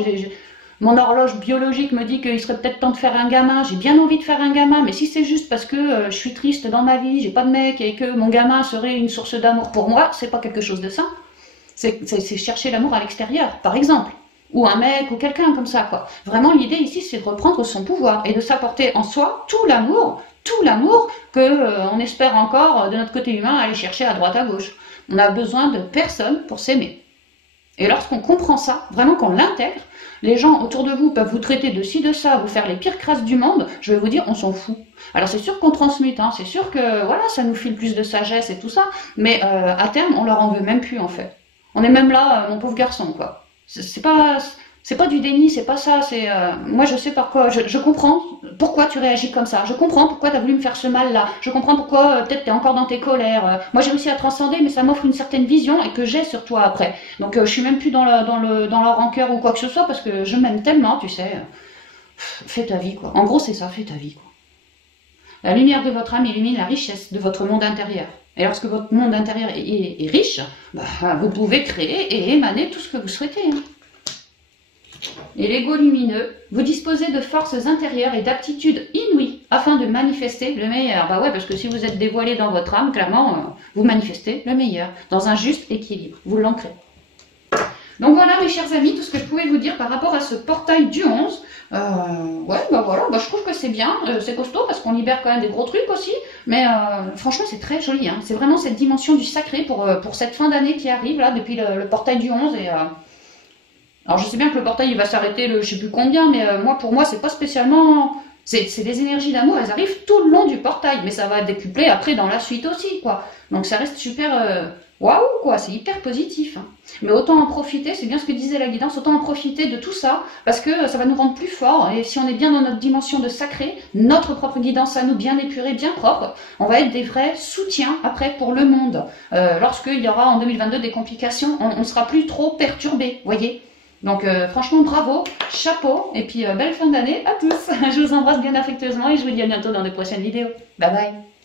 mon horloge biologique me dit qu'il serait peut-être temps de faire un gamin, j'ai bien envie de faire un gamin, mais si c'est juste parce que je suis triste dans ma vie, j'ai pas de mec et que mon gamin serait une source d'amour pour moi, c'est pas quelque chose de ça. C'est chercher l'amour à l'extérieur, par exemple. Ou un mec, ou quelqu'un comme ça, quoi. Vraiment, l'idée ici, c'est de reprendre son pouvoir et de s'apporter en soi tout l'amour que on espère encore de notre côté humain aller chercher à droite à gauche. On a besoin de personne pour s'aimer. Et lorsqu'on comprend ça, vraiment qu'on l'intègre, les gens autour de vous peuvent vous traiter de ci, de ça, vous faire les pires crasses du monde, je vais vous dire, on s'en fout. Alors c'est sûr qu'on transmute, hein, c'est sûr que voilà, ça nous file plus de sagesse et tout ça, mais à terme, on leur en veut même plus en fait. On est même là, mon pauvre garçon, quoi. C'est pas du déni, c'est pas ça. C'est moi, je sais par quoi. Je comprends pourquoi tu réagis comme ça. Je comprends pourquoi tu as voulu me faire ce mal-là. Je comprends pourquoi peut-être tu es encore dans tes colères. Moi, j'ai réussi à transcender, mais ça m'offre une certaine vision et que j'ai sur toi après. Donc, je suis même plus dans la rancœur ou quoi que ce soit parce que je m'aime tellement, tu sais. Fais ta vie, quoi. En gros, c'est ça, fais ta vie, quoi. La lumière de votre âme illumine la richesse de votre monde intérieur. Et lorsque votre monde intérieur est riche, bah, vous pouvez créer et émaner tout ce que vous souhaitez. Hein. Et l'ego lumineux, vous disposez de forces intérieures et d'aptitudes inouïes afin de manifester le meilleur. Bah ouais, parce que si vous êtes dévoilé dans votre âme, clairement, vous manifestez le meilleur, dans un juste équilibre. Vous l'ancrez. Donc voilà, mes chers amis, tout ce que je pouvais vous dire par rapport à ce portail du 11. Ouais, bah voilà, bah je trouve que c'est bien, c'est costaud parce qu'on libère quand même des gros trucs aussi, mais franchement c'est très joli, hein. C'est vraiment cette dimension du sacré pour cette fin d'année qui arrive là depuis le portail du 11 et alors je sais bien que le portail il va s'arrêter le je sais plus combien, mais pour moi c'est pas spécialement, c'est les énergies d'amour, elles arrivent tout le long du portail, mais ça va décupler après dans la suite aussi quoi, donc ça reste super waouh, quoi, c'est hyper positif, hein. Mais autant en profiter, c'est bien ce que disait la guidance, autant en profiter de tout ça, parce que ça va nous rendre plus forts, et si on est bien dans notre dimension de sacré, notre propre guidance à nous, bien épurée, bien propre, on va être des vrais soutiens après pour le monde. Lorsqu'il y aura en 2022 des complications, on ne sera plus trop perturbé, voyez. Donc franchement bravo, chapeau, et puis belle fin d'année à tous. Je vous embrasse bien affectueusement et je vous dis à bientôt dans de prochaines vidéos. Bye bye.